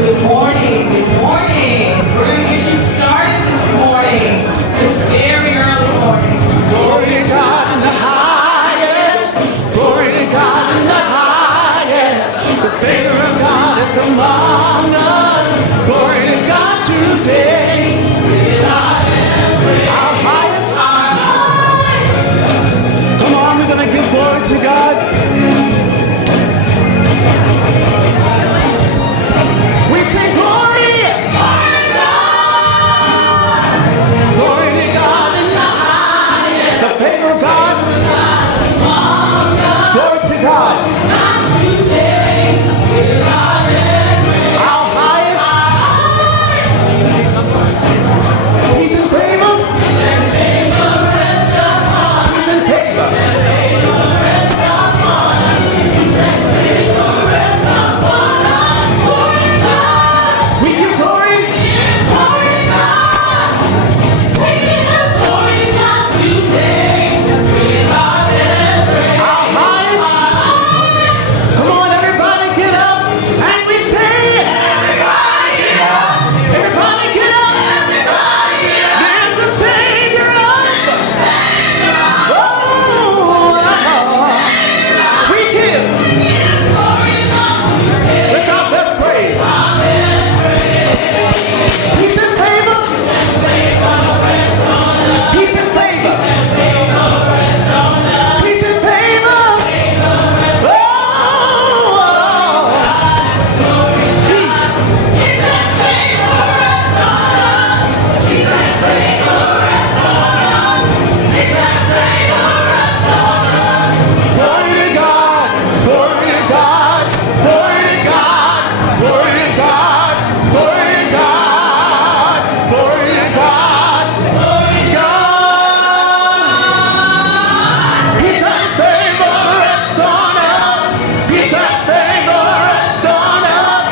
Good morning, good morning. We're going to get you started this morning, this very early morning. Glory to God in the highest. Glory to God in the highest. The favor of God is among us. Glory to God today. Our highest. Come on, we're going to give glory to God. We sing glory. Glory to God in the highest. The favor of God. Glory to God. Our highest. Peace and favor. Peace and favor. We give glory. Our highest. Come on, everybody get up and we sing. Everybody get up. Everybody get up. Lift the Savior up. Oh, we give with our best praise. Peace and favor. Peace and favor. Peace and favor. Glory to God, glory to God, glory to God, glory to God, glory to God, glory to God, glory to God. Peace and favor rest on us. Peace and favor rest on us.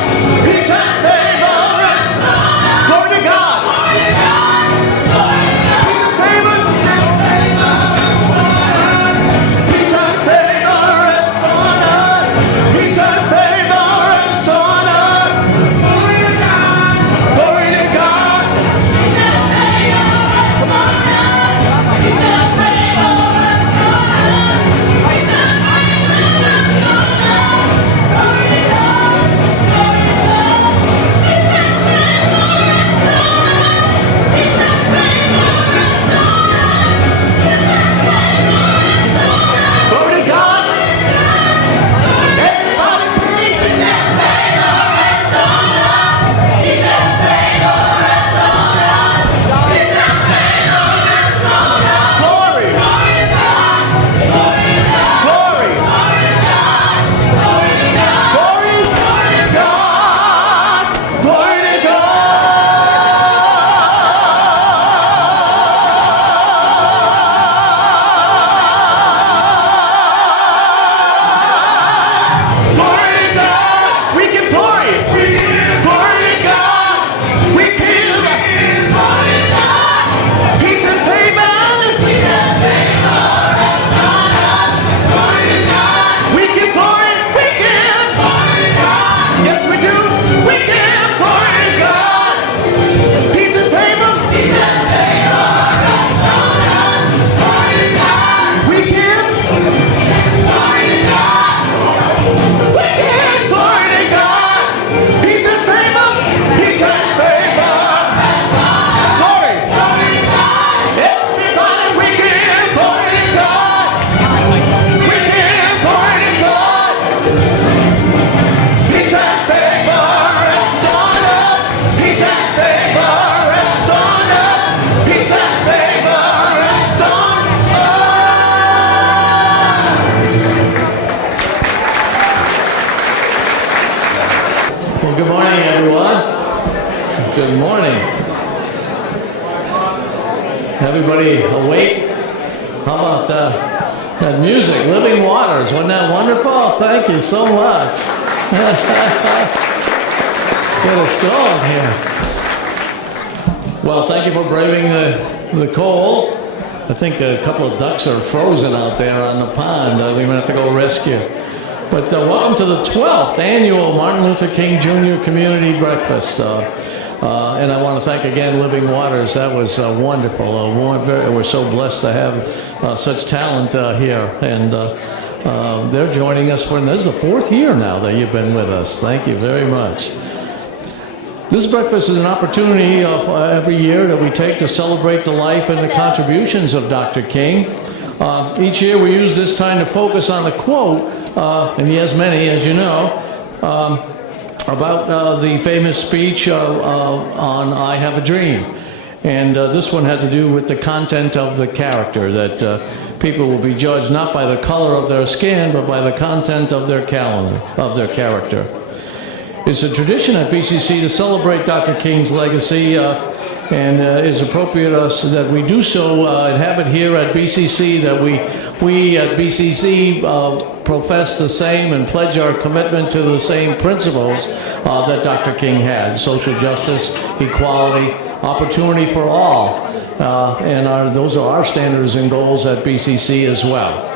Peace and favor rest on us. Glory to God. Peace and favor. Peace and favor rest on us. Peace and favor rest on us. Glory to God. Glory to God. Glory to God. Everybody sing. Glory. Glory. Glory. Glory to God. Glory to God. Glory to God. We give glory. Glory to God. We give peace and favor. We give glory. We give. Yes, we do. We give glory to God. Peace and favor. We give. We give glory to God. Peace and favor. Peace and favor. Glory. Everybody, we give glory to God. We give glory to God. Peace and favor rest on us. Peace and favor rest on us. Peace and favor rest on us. Well, good morning, everyone. Good morning. Everybody awake? How about that music, Living Waters? Wasn't that wonderful? Thank you so much. Get us going here. Well, thank you for braving the cold. I think a couple of ducks are frozen out there on the pond. We're going to have to go rescue. But welcome to the 12th annual Martin Luther King Jr. Community Breakfast. And I want to thank again Living Waters. That was wonderful. We're so blessed to have such talent here. And they're joining us for, this is the 4th year now that you've been with us. Thank you very much. This breakfast is an opportunity every year that we take to celebrate the life and the contributions of Dr. King. Each year we use this time to focus on the quote, and he has many, as you know, about the famous speech on I Have a Dream. And this one had to do with the content of the character, that people will be judged not by the color of their skin, but by the content of their character. It's a tradition at BCC to celebrate Dr. King's legacy, and it's appropriate that we do so and have it here at BCC, that we at BCC profess the same and pledge our commitment to the same principles that Dr. King had: social justice, equality, opportunity for all, and those are our standards and goals at BCC as well.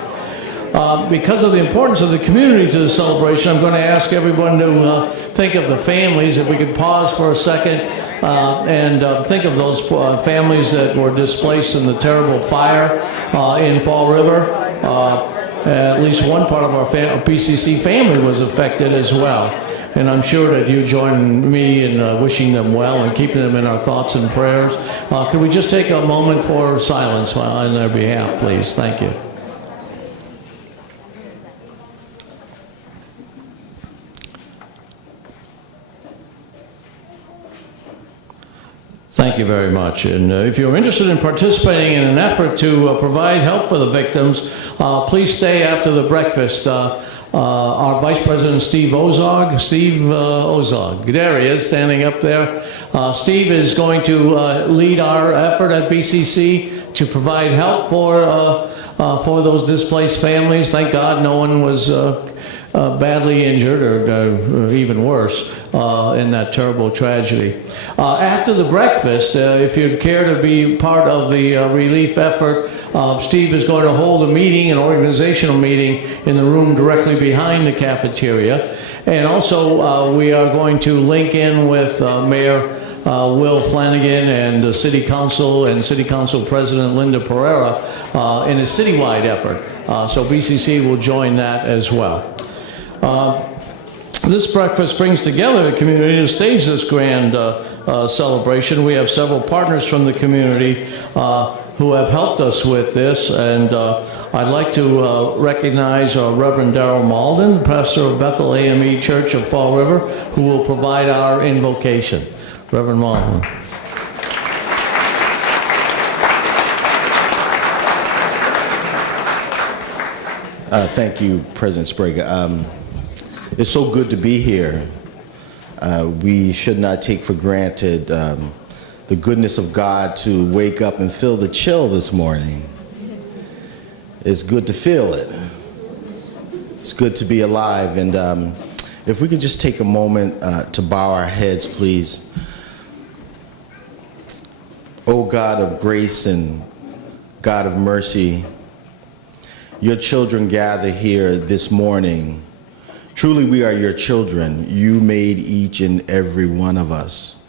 Because of the importance of the community to the celebration, I'm going to ask everyone to think of the families. If we could pause for a second and think of those families that were displaced in the terrible fire in Fall River. At least one part of our BCC family was affected as well. And I'm sure that you join me in wishing them well and keeping them in our thoughts and prayers. Could we just take a moment for silence on their behalf, please? Thank you. Thank you very much. And if you're interested in participating in an effort to provide help for the victims, please stay after the breakfast. Our Vice President, Steve Ozog, there he is, standing up there. Steve is going to lead our effort at BCC to provide help for those displaced families. Thank God no one was badly injured or even worse in that terrible tragedy. After the breakfast, if you'd care to be part of the relief effort, Steve is going to hold a meeting, an organizational meeting, in the room directly behind the cafeteria. And also, we are going to link in with Mayor Will Flanagan and the City Council and City Council President Linda Pereira in a citywide effort. So BCC will join that as well. This breakfast brings together the community to stage this grand celebration. We have several partners from the community who have helped us with this, and I'd like to recognize Reverend Darrell Malden, pastor of Bethel AME Church of Fall River, who will provide our invocation. Reverend Malden. Thank you, President Sprague. It's so good to be here. We should not take for granted the goodness of God to wake up and feel the chill this morning. It's good to feel it. It's good to be alive. And if we could just take a moment to bow our heads, please. O God of grace and God of mercy, your children gather here this morning. Truly, we are your children. You made each and every one of us.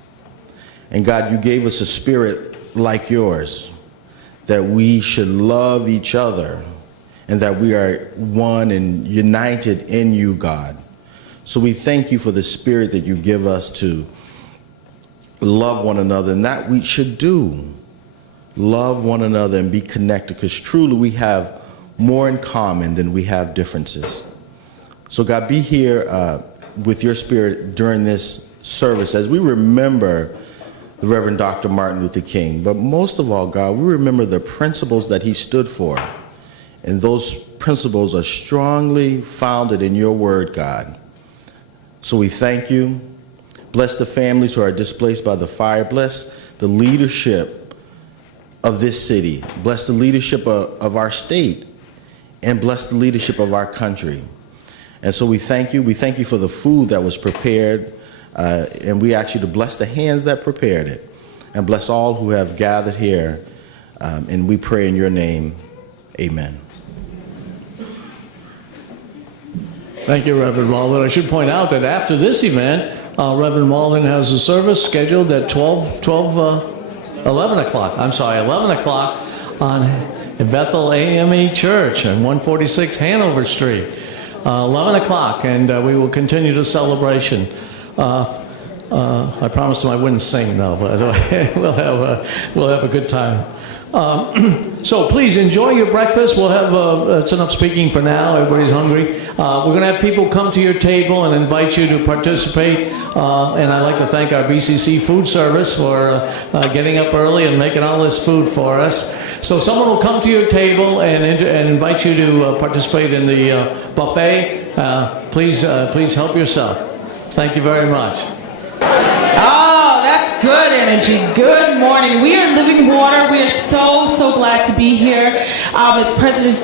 And God, you gave us a spirit like yours, that we should love each other and that we are one and united in you, God. So we thank you for the spirit that you give us to love one another, and that we should do. Love one another and be connected, because truly we have more in common than we have differences. So God, be here with your spirit during this service as we remember the Reverend Dr. Martin Luther King. But most of all, God, we remember the principles that he stood for. And those principles are strongly founded in your word, God. So we thank you. Bless the families who are displaced by the fire. Bless the leadership of this city. Bless the leadership of our state. And bless the leadership of our country. And so we thank you. We thank you for the food that was prepared. And we ask you to bless the hands that prepared it. And bless all who have gathered here. And we pray in your name. Amen. Thank you, Reverend Malden. I should point out that after this event, Reverend Malden has a service scheduled at 11 o'clock. I'm sorry, 11 o'clock on Bethel AME Church on 146 Hanover Street. 11 o'clock, and we will continue the celebration. I promised him I wouldn't sing, though, but we'll have a good time. So please enjoy your breakfast. We'll have that's enough speaking for now. Everybody's hungry. We're going to have people come to your table and invite you to participate. And I'd like to thank our BCC food service for getting up early and making all this food for us. So someone will come to your table and invite you to participate in the buffet. Please help yourself. Thank you very much. Oh, that's good energy. Good morning. We are Living Water. We are so glad to be here. As President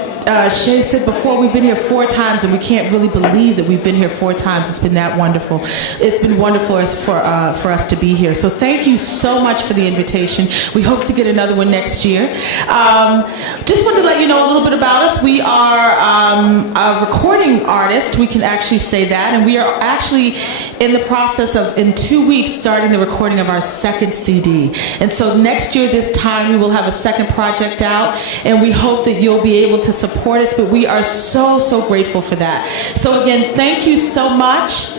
Shea said before, we've been here 4 times, and we can't really believe that we've been here 4 times. It's been that wonderful. It's been wonderful for us to be here. So thank you so much for the invitation. We hope to get another one next year. Just wanted to let you know a little bit about us. We are a recording artist. We can actually say that, and we are actually in the process of, in 2 weeks, starting the recording of our 2nd CD. And so next year, this time, we will have a 2nd project out, and we hope that you'll be able to support us, but we are so grateful for that. So again, thank you so much.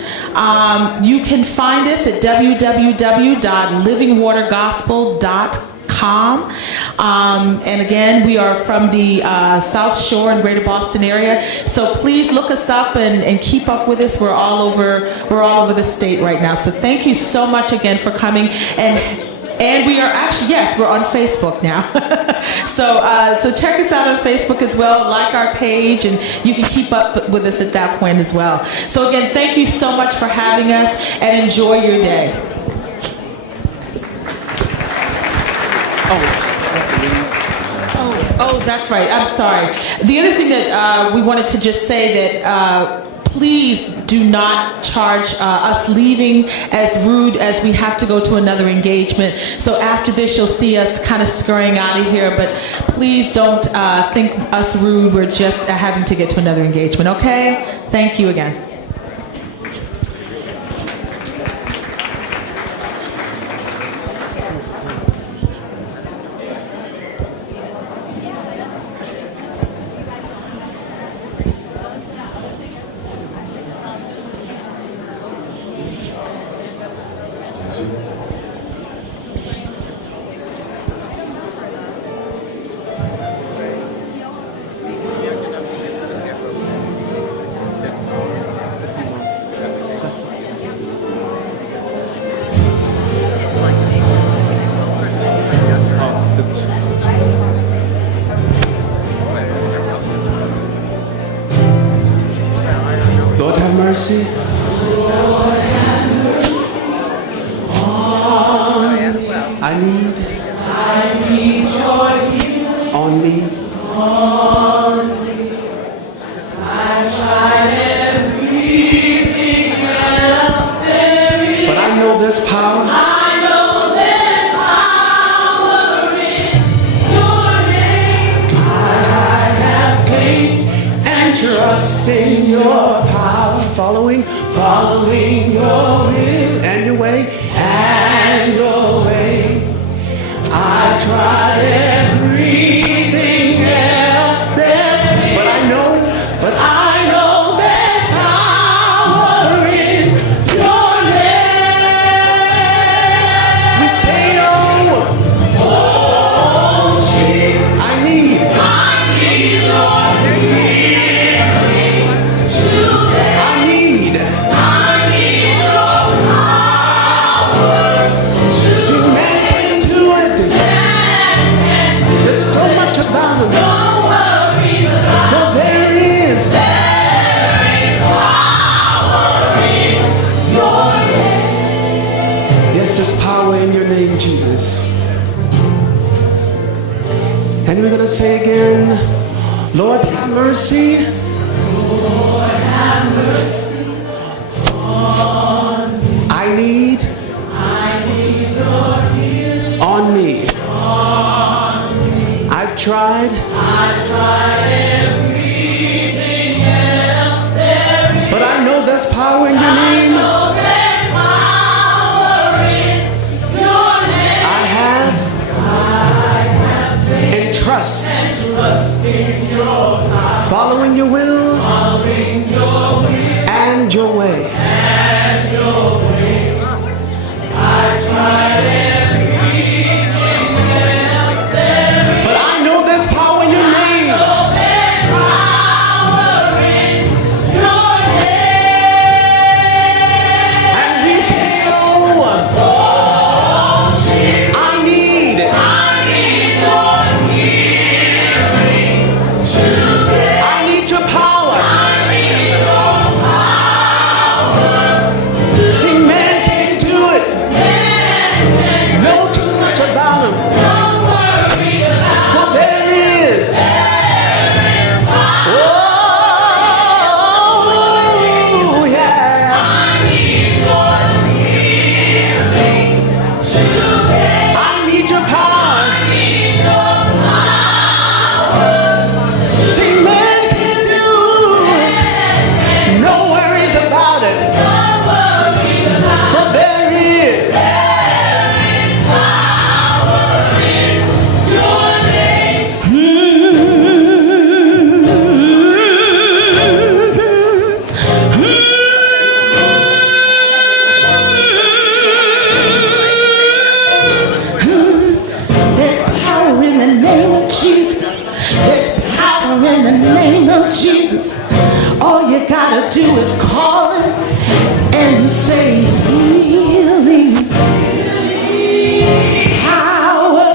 You can find us at www.livingwatergospel.com. And again, we are from the South Shore and Greater Boston area. So please look us up and keep up with us. We're all over the state right now. So thank you so much again for coming. And we are actually, yes, we're on Facebook now. So check us out on Facebook as well. Like our page, and you can keep up with us at that point as well. So again, thank you so much for having us, and enjoy your day. Oh, that's right. I'm sorry. The other thing that we wanted to just say that please do not charge us leaving as rude as we have to go to another engagement. So after this, you'll see us kind of scurrying out of here, but please don't think us rude. We're just having to get to another engagement, okay? Thank you again. Lord have mercy. Lord have mercy on me. I need your healing on me. I tried everything else there is. But I know there's power. I know there's power in your name. I have faith and trust in your power. Following your will and your way. I tried everything else there, but I know there's power in your name. We say, oh, Jesus, I need your healing today. I need your power to see man can do it. There's so much about it. Don't worry about Well, there is power in your name. Yes, there's power in your name, Jesus. And we're going to say again, Lord, have mercy. Lord, have mercy on me. I need your healing on me. on me. I've tried, I tried everything else there is. but power in your name. I have and trust. Following your will and your way. But I know there's power in your name. And we say, oh, I need your power. See, man can't do it. Know too much about him. For there is. Oh, yeah. I need your power. See, man can't do it. No worries about it. For there is. There's power in the name of Jesus. There's power in the name of Jesus. All you gotta do is call him and say healing. Power.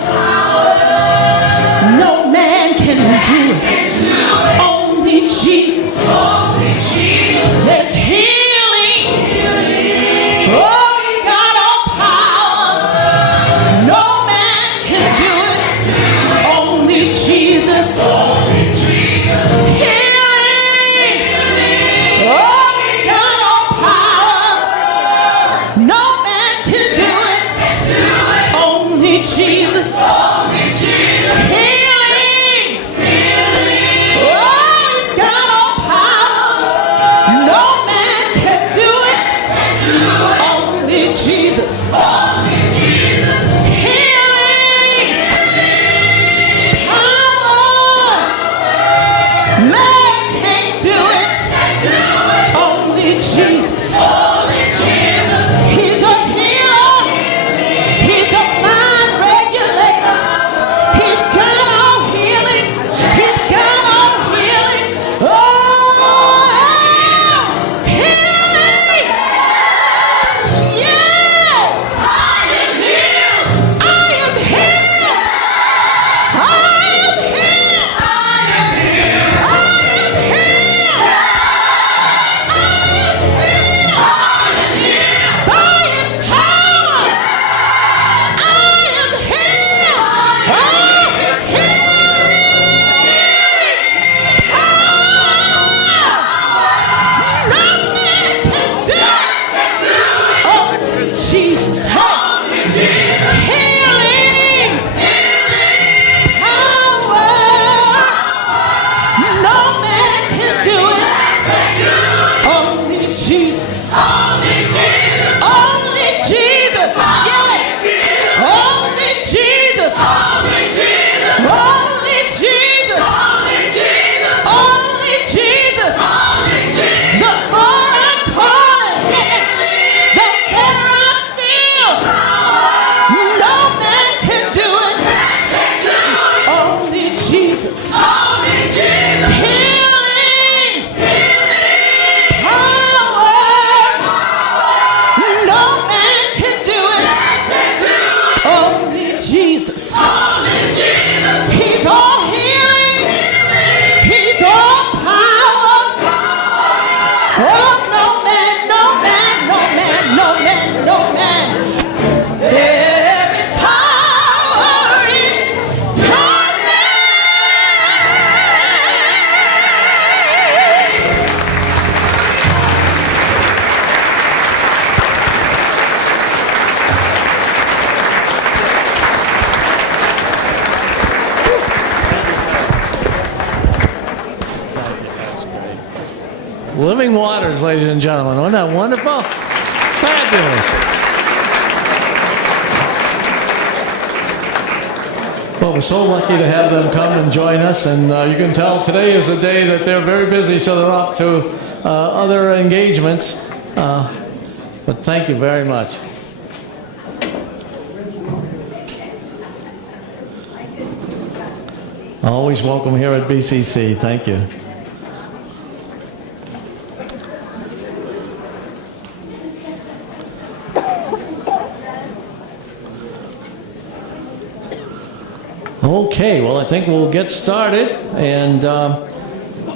No man can do it. Only Jesus. There's healing. Oh, he's got all power. No man can do it. Only Jesus. Healing. Living Waters, ladies and gentlemen. Wasn't that wonderful? Fabulous. Well, we're so lucky to have them come and join us, and you can tell today is a day that they're very busy, so they're off to other engagements. But thank you very much. Always welcome here at BCC. Thank you. Okay, well, I think we'll get started. And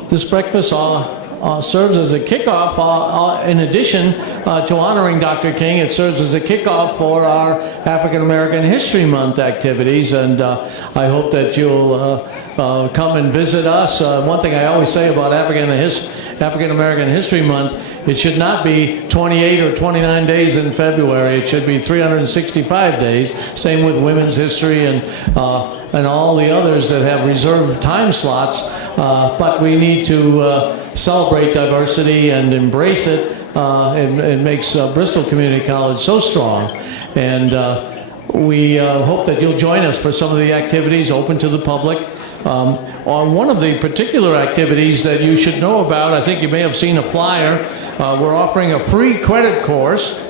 this breakfast serves as a kickoff. In addition to honoring Dr. King, it serves as a kickoff for our African American History Month activities. And I hope that you'll come and visit us. One thing I always say about African American History Month, it should not be 28 or 29 days in February. It should be 365 days. Same with Women's History and all the others that have reserved time slots. But we need to celebrate diversity and embrace it. It makes Bristol Community College so strong. And we hope that you'll join us for some of the activities open to the public. On one of the particular activities that you should know about, I think you may have seen a flyer. We're offering a free credit course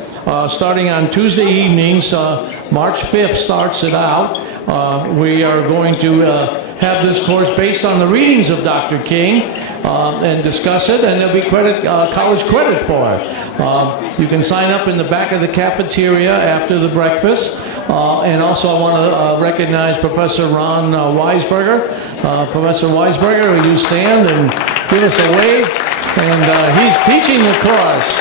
starting on Tuesday evenings. March 5th starts it out. We are going to have this course based on the readings of Dr. King and discuss it, and there'll be college credit for it. You can sign up in the back of the cafeteria after the breakfast. And also I want to recognize Professor Ron Weisberger. Professor Weisberger, will you stand and give us a wave? And he's teaching the course.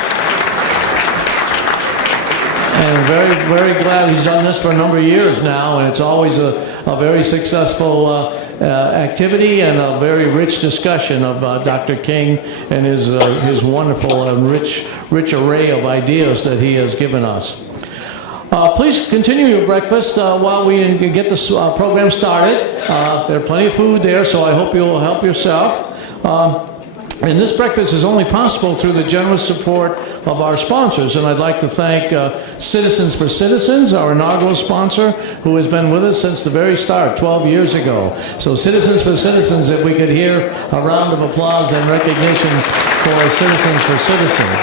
And very, very glad he's done this for a number of years now, and it's always a very successful activity and a very rich discussion of Dr. King and his wonderful and rich array of ideas that he has given us. Please continue your breakfast while we get this program started. There's plenty of food there, so I hope you'll help yourself. And this breakfast is only possible through the generous support of our sponsors. And I'd like to thank Citizens for Citizens, our inaugural sponsor, who has been with us since the very start, 12 years ago. So Citizens for Citizens, if we could hear a round of applause and recognition for Citizens for Citizens.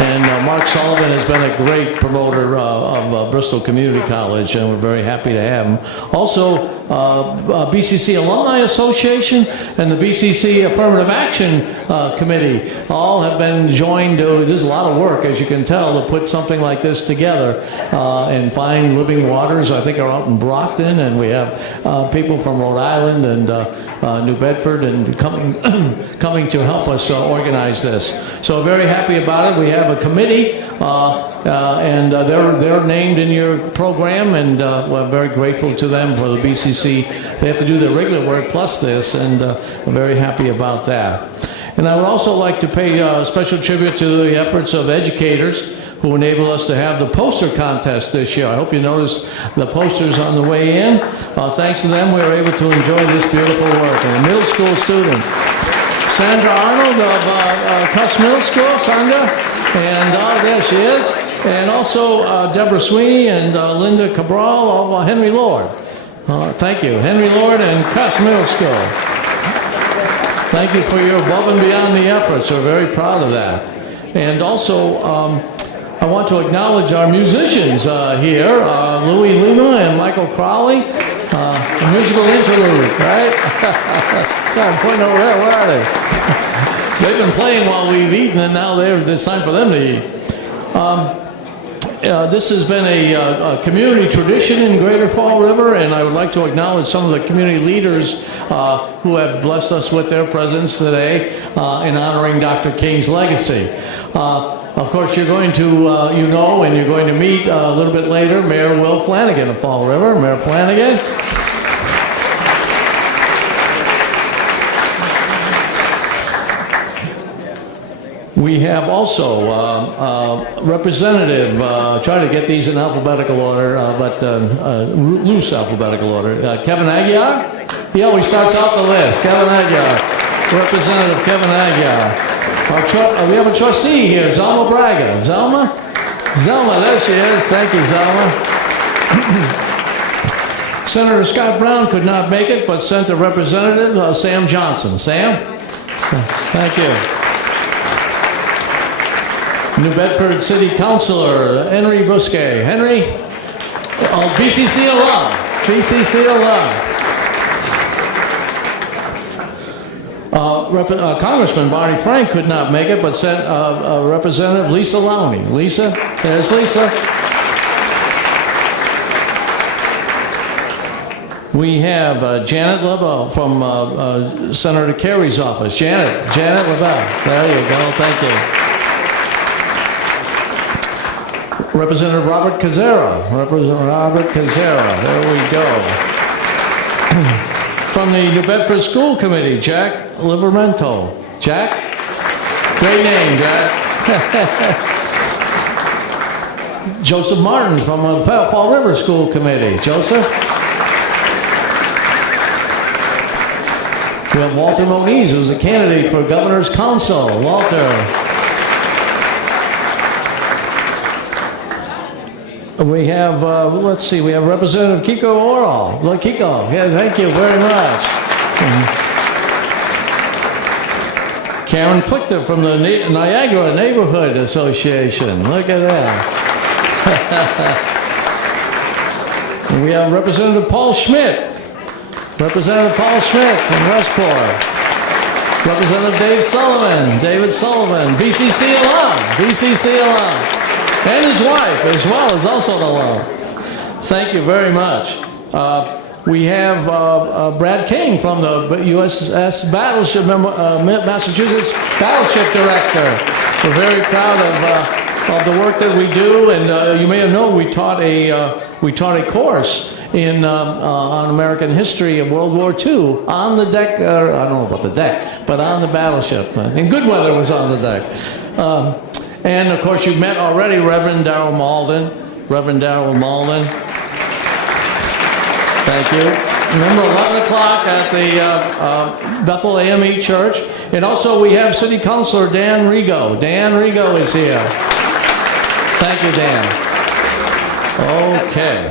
And Mark Sullivan has been a great promoter of Bristol Community College, and we're very happy to have him. Also, BCC Alumni Association and the BCC Affirmative Action Committee all have been joined. There's a lot of work, as you can tell, to put something like this together and find Living Waters. I think are out in Brockton, and we have people from Rhode Island and New Bedford and coming to help us organize this. So very happy about it. We have a committee, and they're named in your program, and we're very grateful to them for the BCC. They have to do their regular work plus this, and I'm very happy about that. And I would also like to pay special tribute to the efforts of educators who enabled us to have the poster contest this year. I hope you noticed the posters on the way in. Thanks to them, we were able to enjoy this beautiful work. And the middle school students, Sandra Arnold of Cuss Middle School, Sandra, and there she is. And also Deborah Sweeney and Linda Cabral of Henry Lord. Thank you, Henry Lord and Cuss Middle School. Thank you for your above and beyond the efforts. We're very proud of that. And also, I want to acknowledge our musicians here, Louis Lima and Michael Crowley. A musical interlude, right? God, I'm pointing over there. Where are they? They've been playing while we've eaten, and now it's time for them to eat. This has been a community tradition in Greater Fall River, and I would like to acknowledge some of the community leaders who have blessed us with their presence today in honoring Dr. King's legacy. Of course, you're going to, and you're going to meet a little bit later Mayor Will Flanagan of Fall River. Mayor Flanagan. We have also Representative, try to get these in alphabetical order, but loose alphabetical order. Kevin Aguiar? He always starts out the list. Kevin Aguiar. Representative Kevin Aguiar. We have a trustee here, Zelma Braga. Zelma? Zelma, there she is. Thank you, Zelma. Senator Scott Brown could not make it, but sent a representative, Sam Johnson. Sam? Thank you. New Bedford City Councilor, Henry Busquet. Henry? Oh, BCC alum. BCC alum. Congressman Barney Frank could not make it, but sent Representative Lisa Lowney. Lisa? There's Lisa. We have Janet LaBelle from Senator Kerry's office. Janet LaBelle. There you go. Thank you. Representative Robert Cazzera. There we go. From the New Bedford School Committee, Jack Livermento. Jack? Great name, Jack. Joseph Martin from the Fall River School Committee. Joseph? We have Walter Moniz, who's a candidate for Governor's Council. Walter. We have, let's see, we have Representative Kiko Oral. Kiko, yeah, thank you very much. Karen Plichter from the Niagara Neighborhood Association. Look at that. We have Representative Paul Schmidt. Representative Paul Schmidt from Westport. Representative David Sullivan, BCC alum. And his wife as well is also an alum. Thank you very much. We have Brad King from the USS Battleship, Massachusetts Battleship Director. We're very proud of the work that we do, and you may have known we taught a course on American history of World War II on the deck. I don't know about the deck, but on the battleship. And Goodweather was on the deck. And of course, you've met already Reverend Darrell Malden. Thank you. Remember, 11 o'clock at the Bethel AME Church. And also, we have City Councilor Dan Rigo. Dan Rigo is here. Thank you, Dan. Okay.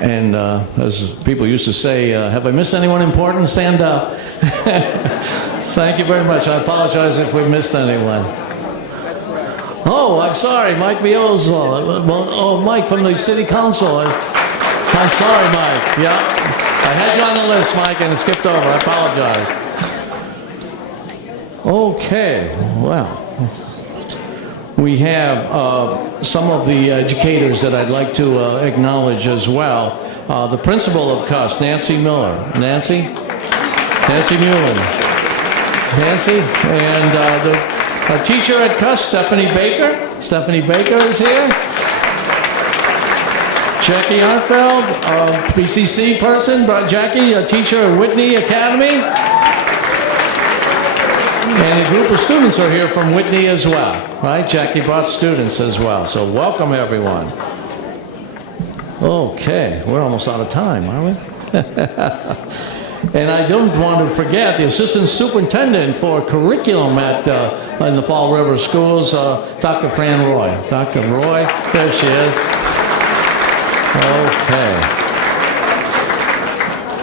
And as people used to say, have I missed anyone important? Stand up. Thank you very much. I apologize if we missed anyone. Oh, I'm sorry, Mike Biozzo. Oh, Mike from the City Council. I'm sorry, Mike. Yeah, I had you on the list, Mike, and it skipped over. I apologize. Okay, well, we have some of the educators that I'd like to acknowledge as well. The principal of Cuss, Nancy Miller. Nancy Mullen. Nancy, and our teacher at Cuss, Stephanie Baker. Stephanie Baker is here. Jackie Arfeld, BCC person. Jackie, a teacher at Whitney Academy. And a group of students are here from Whitney as well, right? Jackie brought students as well. So welcome, everyone. Okay, we're almost out of time, aren't we? And I don't want to forget the assistant superintendent for curriculum in the Fall River Schools, Dr. Fran Roy. Dr. Roy, there she is. Okay.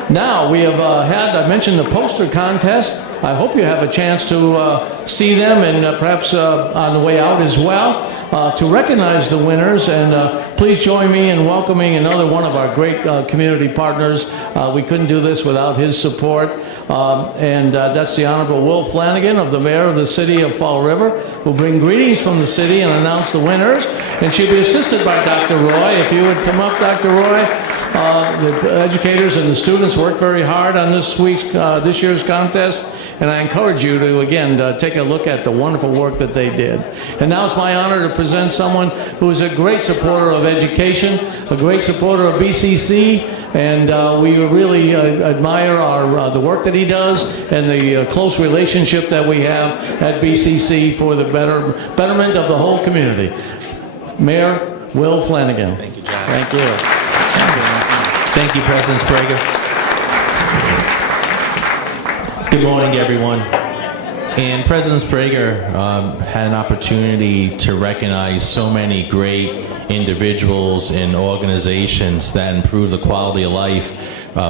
Now, we have I mentioned the poster contest. I hope you have a chance to see them and perhaps on the way out as well to recognize the winners. And please join me in welcoming another one of our great community partners. We couldn't do this without his support. And that's the Honorable Will Flanagan, of the Mayor of the City of Fall River, who will bring greetings from the city and announce the winners. And she'll be assisted by Dr. Roy. If you would come up, Dr. Roy. The educators and the students worked very hard on this year's contest, and I encourage you to, again, take a look at the wonderful work that they did. And now it's my honor to present someone who is a great supporter of education, a great supporter of BCC, and we really admire the work that he does and the close relationship that we have at BCC for the betterment of the whole community. Mayor Will Flanagan. Thank you, John. Thank you. Thank you, President Sprague. Good morning, everyone. And President Sprague had an opportunity to recognize so many great individuals and organizations that improve the quality of life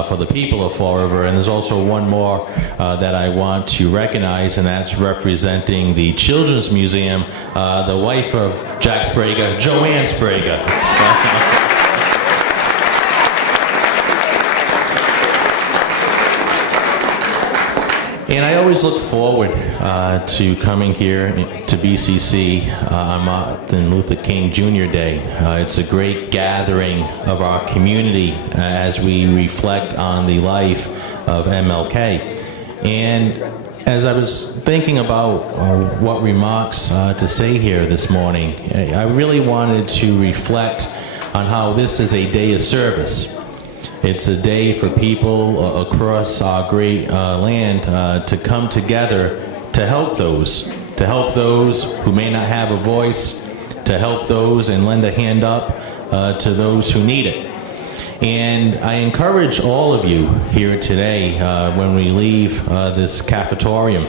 for the people of Fall River. And there's also one more that I want to recognize, and that's representing the Children's Museum, the wife of Jack Sprague, Joanne Sprague. And I always look forward to coming here to BCC on Martin Luther King Jr. Day. It's a great gathering of our community as we reflect on the life of MLK. And as I was thinking about what remarks to say here this morning, I really wanted to reflect on how this is a day of service. It's a day for people across our great land to come together to help those who may not have a voice, to help those and lend a hand up to those who need it. And I encourage all of you here today, when we leave this cafetorium,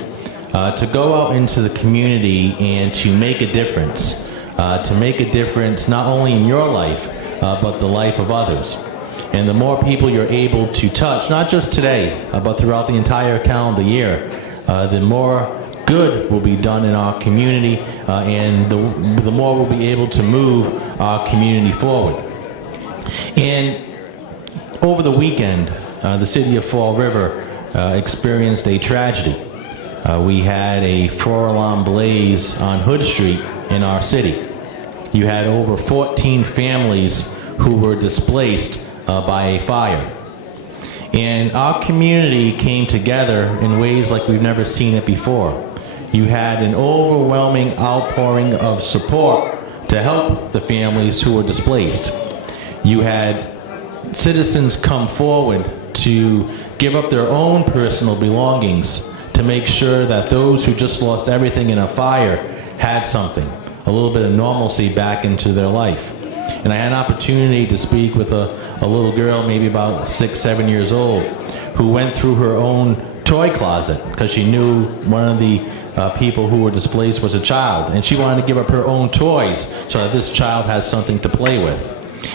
to go out into the community and to make a difference not only in your life, but the life of others. And the more people you're able to touch, not just today, but throughout the entire calendar year, the more good will be done in our community, and the more we'll be able to move our community forward. And over the weekend, the city of Fall River experienced a tragedy. We had a 4-alarm blaze on Hood Street in our city. You had over 14 families who were displaced by a fire. And our community came together in ways like we've never seen it before. You had an overwhelming outpouring of support to help the families who were displaced. You had citizens come forward to give up their own personal belongings to make sure that those who just lost everything in a fire had something, a little bit of normalcy back into their life. And I had an opportunity to speak with a little girl, maybe about 6, 7 years old, who went through her own toy closet because she knew one of the people who were displaced was a child, and she wanted to give up her own toys so that this child has something to play with.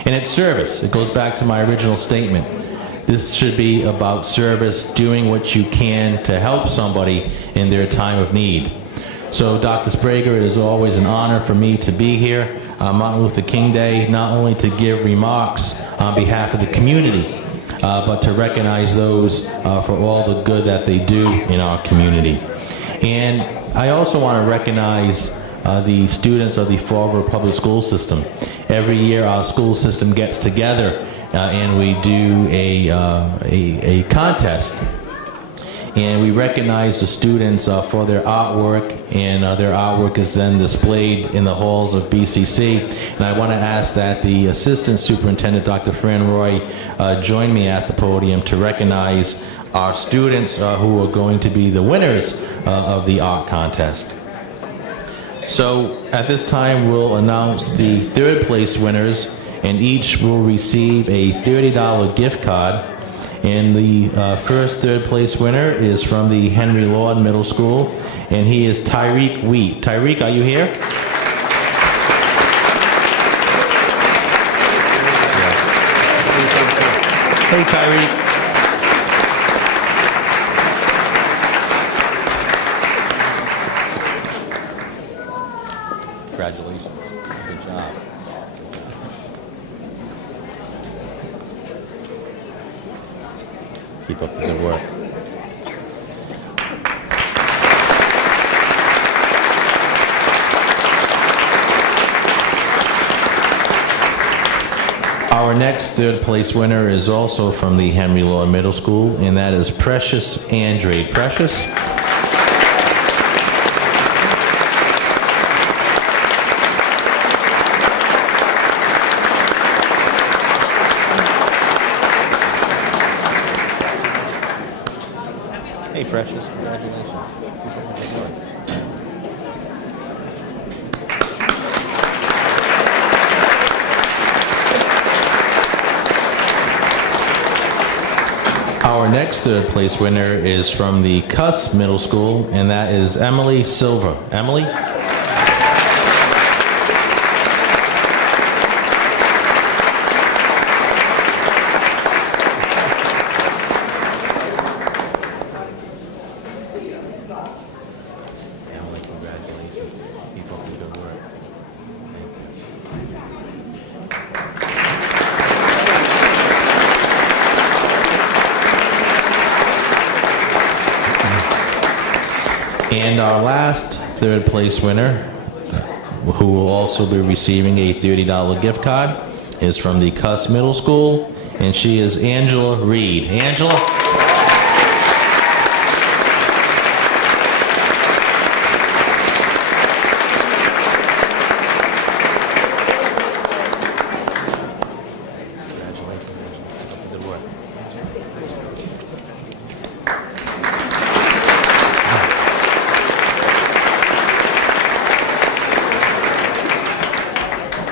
And it's service. It goes back to my original statement. This should be about service, doing what you can to help somebody in their time of need. So, Dr. Sprague, it is always an honor for me to be here on Martin Luther King Day, not only to give remarks on behalf of the community, but to recognize those for all the good that they do in our community. And I also want to recognize the students of the Fall River Public School System. Every year our school system gets together and we do a contest. And we recognize the students for their artwork, and their artwork is then displayed in the halls of BCC. And I want to ask that the Assistant Superintendent, Dr. Fran Roy, join me at the podium to recognize our students who are going to be the winners of the art contest. So at this time, we'll announce the third place winners, and each will receive a $30 gift card. And the first third place winner is from the Henry Lord Middle School, and he is Tyreek Wheat. Tyreek, are you here? Hey, Tyreek. Congratulations. Good job. Keep up the good work. Our next third place winner is also from the Henry Lord Middle School, and that is Precious Andrade. Precious. Hey, Precious, congratulations. Our next third place winner is from the Cuss Middle School, and that is Emily Silva. Emily? Emily, congratulations. Keep up the good work. And our last third place winner, who will also be receiving a $30 gift card, is from the Cuss Middle School, and she is Angela Reed. Angela? Good work.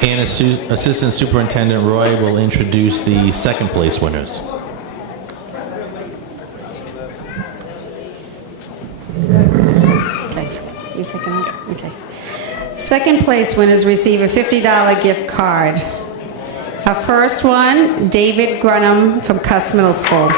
And Assistant Superintendent Roy will introduce the second place winners. Okay, you taking it? Okay. Second place winners receive a $50 gift card. Our first one, David Grunham from Cuss Middle School.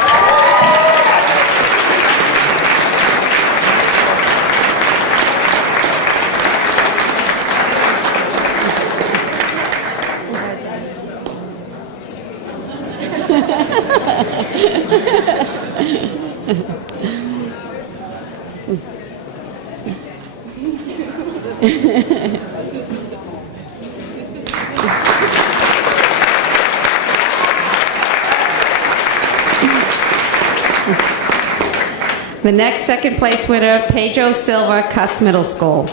The next second place winner, Pedro Silva, Cuss Middle School.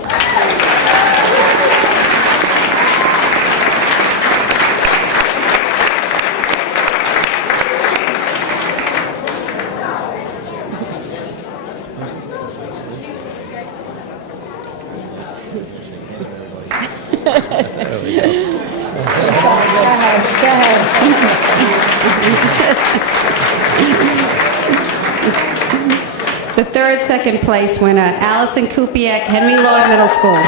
Go ahead. The third second place winner, Allison Kupiak, Henry Lord Middle School.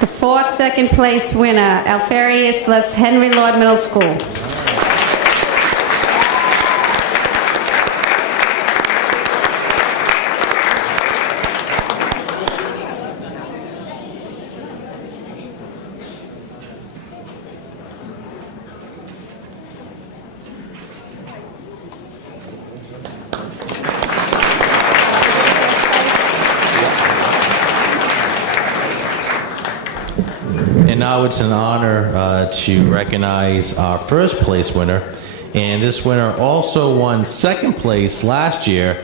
The fourth second place winner, Alfarius Les Henry Lord Middle School. And now it's an honor to recognize our first place winner. And this winner also won second place last year.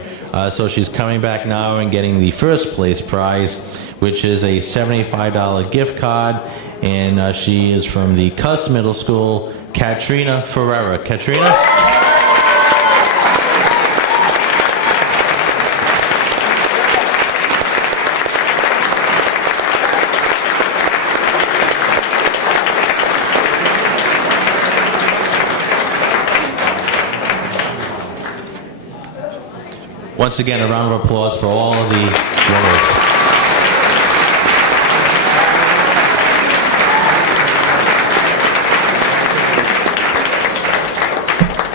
So she's coming back now and getting the first place prize, which is a $75 gift card. And she is from the Cuss Middle School, Katrina Ferreira. Katrina? Once again, a round of applause for all of the winners.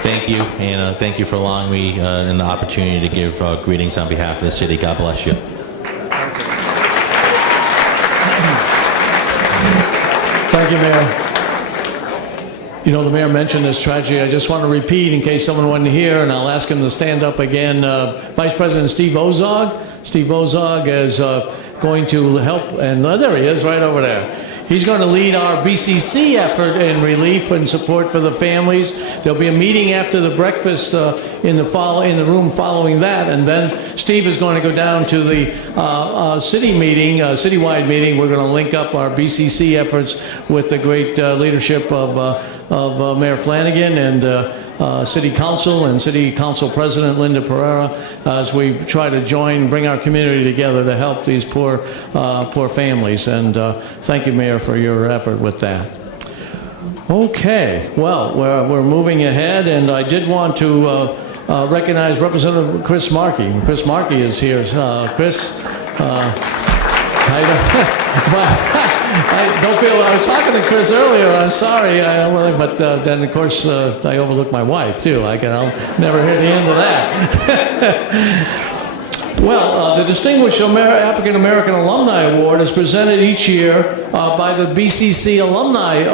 Thank you, and thank you for allowing me and the opportunity to give greetings on behalf of the city. God bless you. Thank you, Mayor. You know, the mayor mentioned this tragedy. I just want to repeat in case someone wasn't here, and I'll ask him to stand up again. Vice President Steve Ozog. Steve Ozog is going to help, and there he is, right over there. He's going to lead our BCC effort in relief and support for the families. There'll be a meeting after the breakfast in the room following that, and then Steve is going to go down to the city meeting, citywide meeting. We're going to link up our BCC efforts with the great leadership of Mayor Flanagan and City Council and City Council President Linda Pereira, as we try to bring our community together to help these poor families. And thank you, Mayor, for your effort with that. Okay, well, we're moving ahead, and I did want to recognize Representative Chris Markey. Chris Markey is here. Chris, I don't feel. I was talking to Chris earlier. I'm sorry, but then of course I overlooked my wife too. I'll never hear the end of that. Well, the Distinguished African American Alumni Award is presented each year by the BCC Alumni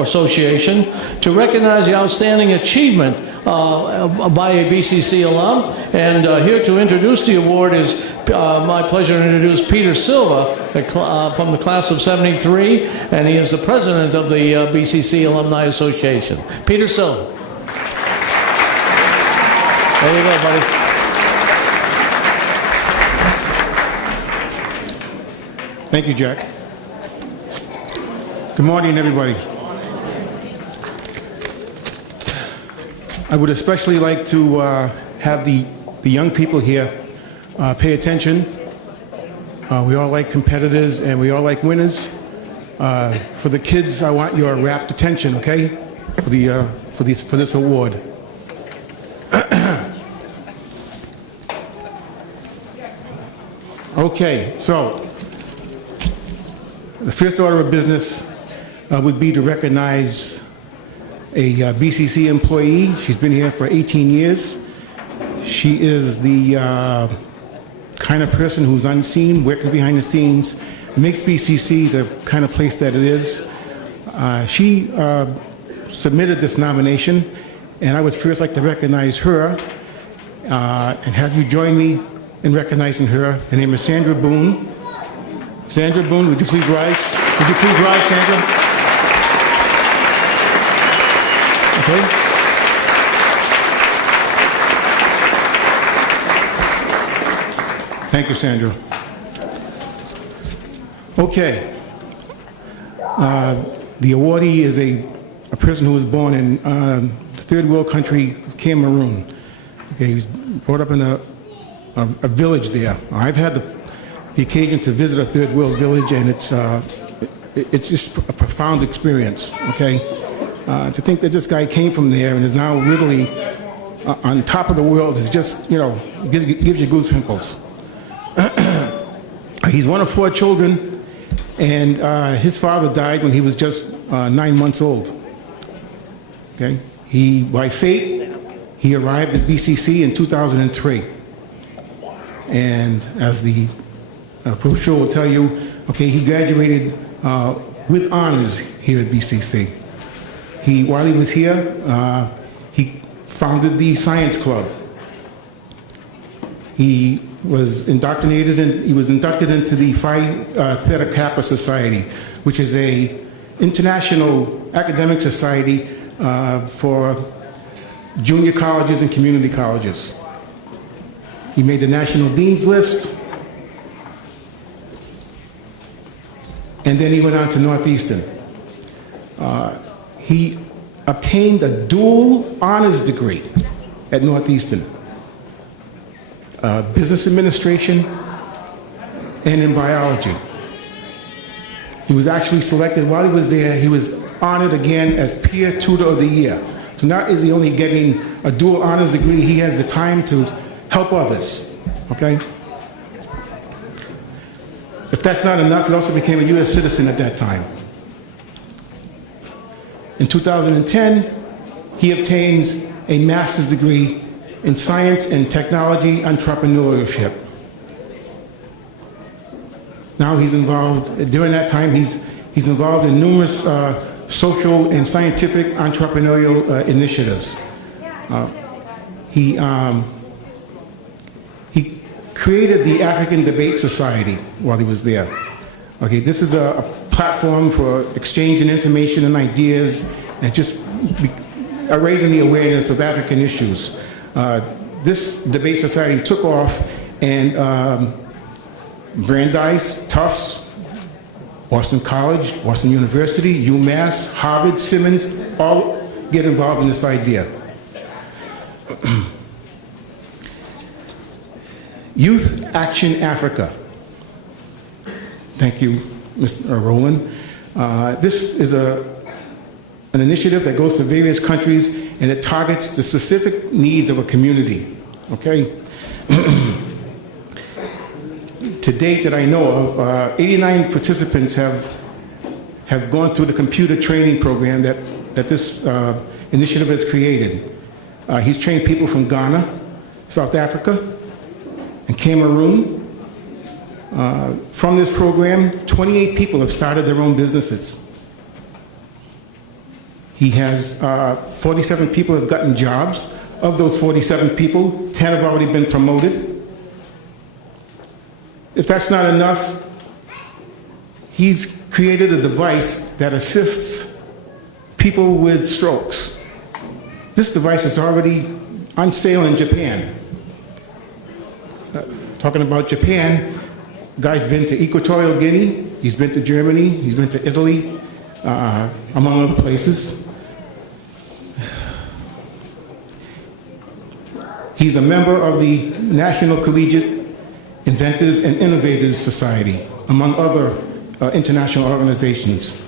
Association to recognize the outstanding achievement by a BCC alum. And here to introduce the award is my pleasure to introduce Peter Silva from the class of '73, and he is the president of the BCC Alumni Association. Peter Silva. There you go, buddy. Thank you, Jack. Good morning, everybody. I would especially like to have the young people here pay attention. We all like competitors and we all like winners. For the kids, I want your rapt attention, okay? For this award. Okay, so the first order of business would be to recognize a BCC employee. She's been here for 18 years. She is the kind of person who's unseen, working behind the scenes, and makes BCC the kind of place that it is. She submitted this nomination, and I would first like to recognize her and have you join me in recognizing her. Her name is Sandra Boone. Sandra Boone, would you please rise? Would you please rise, Sandra? Okay. Thank you, Sandra. Okay. The awardee is a person who was born in the third world country of Cameroon. Okay, he was brought up in a village there. I've had the occasion to visit a third world village, and it's just a profound experience, okay? To think that this guy came from there and is now literally on top of the world is just, gives you goosebumps. He's one of 4 children, and his father died when he was just 9 months old, okay? By fate, he arrived at BCC in 2003. And as the brochure will tell you, okay, he graduated with honors here at BCC. While he was here, he founded the Science Club. He was inducted into the Phi Theta Kappa Society, which is a international academic society for junior colleges and community colleges. He made the National Dean's List, and then he went on to Northeastern. He obtained a dual honors degree at Northeastern, business administration and in biology. He was actually selected while he was there. He was honored again as Peer Tutor of the Year. So not is he only getting a dual honors degree, he has the time to help others, okay? If that's not enough, he also became a U.S. citizen at that time. In 2010, he obtains a master's degree in science and technology entrepreneurship. Now he's involved, during that time, he's involved in numerous social and scientific entrepreneurial initiatives. He created the African Debate Society while he was there. Okay, this is a platform for exchanging information and ideas and just raising the awareness of African issues. This debate society took off, and Brandeis, Tufts, Boston College, Boston University, UMass, Harvard, Simmons, all get involved in this idea. Youth Action Africa. Thank you, Mr. Roland. This is an initiative that goes to various countries, and it targets the specific needs of a community, okay? To date that I know of, 89 participants have gone through the computer training program that this initiative has created. He's trained people from Ghana, South Africa, and Cameroon. From this program, 28 people have started their own businesses. He has 47 people have gotten jobs. Of those 47 people, 10 have already been promoted. If that's not enough, he's created a device that assists people with strokes. This device is already on sale in Japan. Talking about Japan, guy's been to Equatorial Guinea, he's been to Germany, he's been to Italy, among other places. He's a member of the National Collegiate Inventors and Innovators Society, among other international organizations.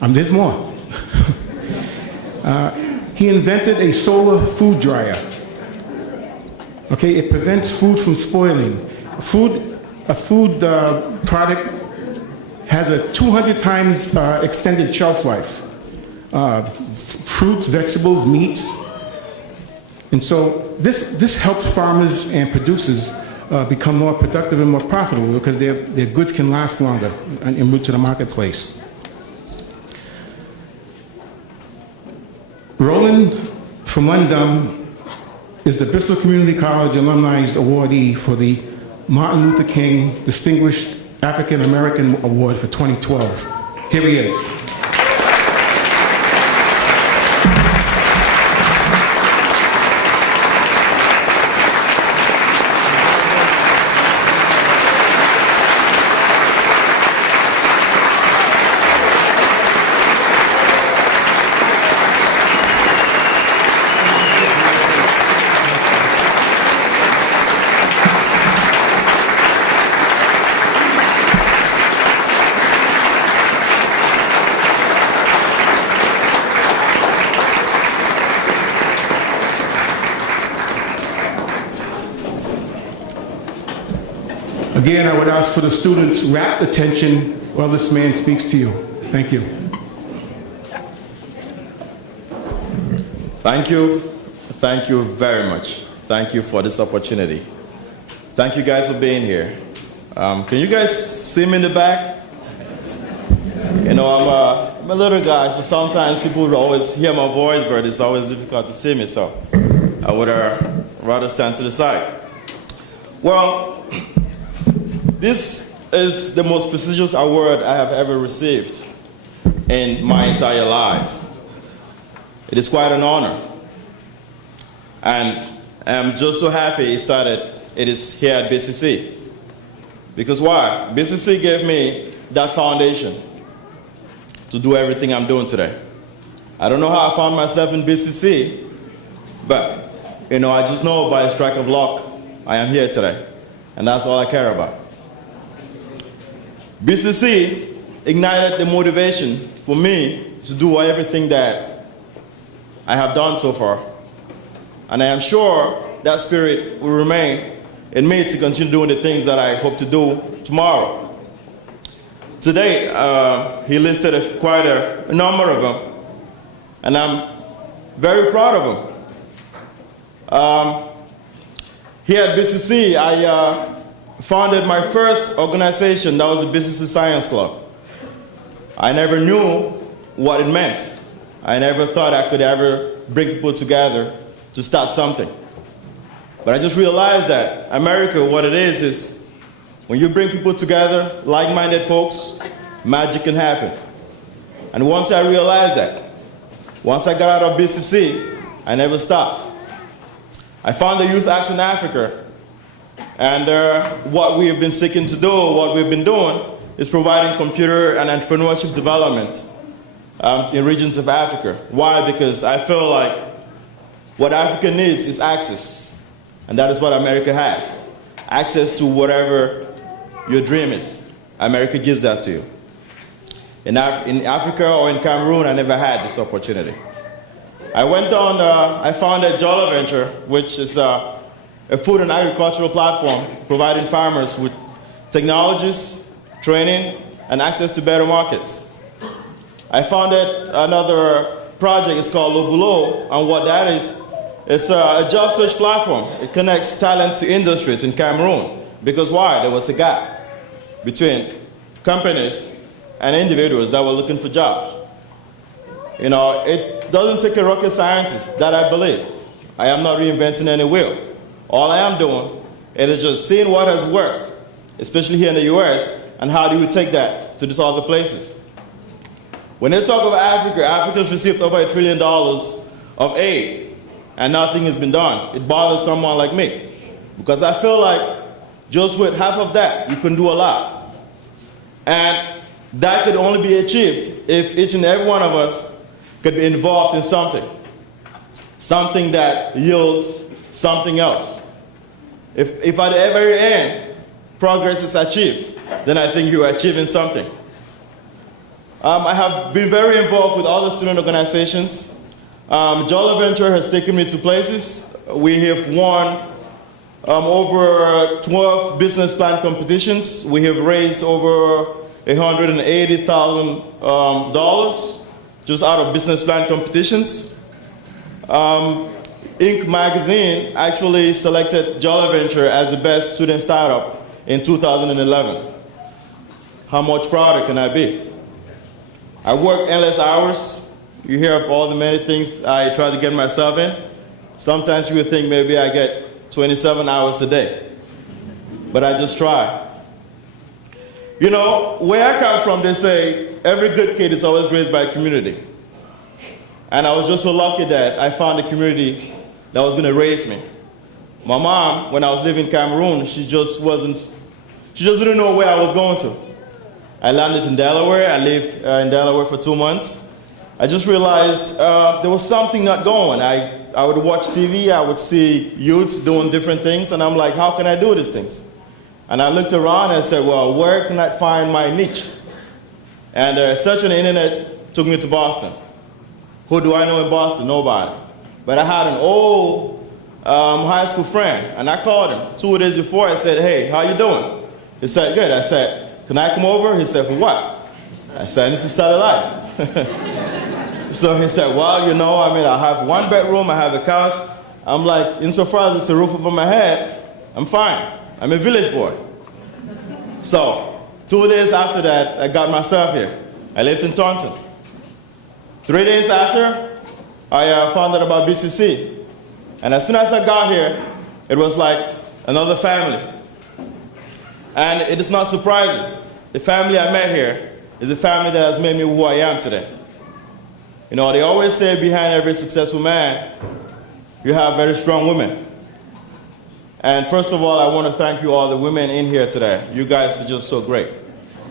There's more. He invented a solar food dryer. Okay, it prevents food from spoiling. A food product has a 200 times extended shelf life. Fruits, vegetables, meats. And so this helps farmers and producers become more productive and more profitable because their goods can last longer en route to the marketplace. Roland Fomundam is the Bristol Community College Alumni's awardee for the Martin Luther King Distinguished African American Award for 2012. Here he is. Again, I would ask for the students' rapt attention while this man speaks to you. Thank you. Thank you. Thank you very much. Thank you for this opportunity. Thank you guys for being here. Can you guys see me in the back? You know, I'm a little guy, so sometimes people would always hear my voice, but it's always difficult to see me, so I would rather stand to the side. Well, this is the most prestigious award I have ever received in my entire life. It is quite an honor. And I'm just so happy it is here at BCC. Because why? BCC gave me that foundation to do everything I'm doing today. I don't know how I found myself in BCC, but you know, I just know by a strike of luck, I am here today. And that's all I care about. BCC ignited the motivation for me to do everything that I have done so far. And I am sure that spirit will remain in me to continue doing the things that I hope to do tomorrow. Today, he listed quite a number of them, and I'm very proud of them. Here at BCC, I founded my first organization, that was the BCC Science Club. I never knew what it meant. I never thought I could ever bring people together to start something. But I just realized that America, what it is when you bring people together, like-minded folks, magic can happen. And once I realized that, once I got out of BCC, I never stopped. I found the Youth Action Africa, and what we have been seeking to do, what we've been doing, is providing computer and entrepreneurship development in regions of Africa. Why? Because I feel like what Africa needs is access, and that is what America has. Access to whatever your dream is. America gives that to you. In Africa or in Cameroon, I never had this opportunity. I went on, I founded Jolla Venture, which is a food and agricultural platform providing farmers with technologies, training, and access to better markets. I founded another project, it's called Lobulo, and what that is, it's a job search platform. It connects talent to industries in Cameroon. Because why? There was a gap between companies and individuals that were looking for jobs. You know, it doesn't take a rocket scientist, that I believe. I am not reinventing any wheel. All I am doing is just seeing what has worked, especially here in the US, and how do we take that to these other places. When they talk about Africa, Africa's received over $1 trillion of aid, and nothing has been done. It bothers someone like me, because I feel like just with half of that, you can do a lot. And that could only be achieved if each and every one of us could be involved in something. Something that yields something else. If at the very end, progress is achieved, then I think you are achieving something. I have been very involved with other student organizations. Jolla Venture has taken me to places. We have won over 12 business plan competitions. We have raised over $180,000 just out of business plan competitions. Inc. magazine actually selected Jolla Venture as the best student startup in 2011. How much prouder can I be? I work endless hours. You hear of all the many things I try to get myself in. Sometimes you would think maybe I get 27 hours a day, but I just try. You know, where I come from, they say every good kid is always raised by a community. And I was just so lucky that I found a community that was going to raise me. My mom, when I was living in Cameroon, she just didn't know where I was going to. I landed in Delaware. I lived in Delaware for 2 months. I just realized there was something not going. I would watch TV, I would see youths doing different things, and I'm like, how can I do these things? And I looked around and I said, well, where can I find my niche? And searching the internet took me to Boston. Who do I know in Boston? Nobody. But I had an old high school friend, and I called him 2 days before. I said, hey, how you doing? He said, good. I said, can I come over? He said, for what? I said, I need to start a life. So he said, well, you know, I mean, I have 1 bedroom, I have a couch. I'm like, insofar as it's a roof over my head, I'm fine. I'm a village boy. So 2 days after that, I got myself here. I lived in Taunton. 3 days after, I found out about BCC. And as soon as I got here, it was like another family. And it is not surprising. The family I met here is a family that has made me who I am today. You know, they always say behind every successful man, you have very strong women. And first of all, I want to thank you all, the women in here today. You guys are just so great.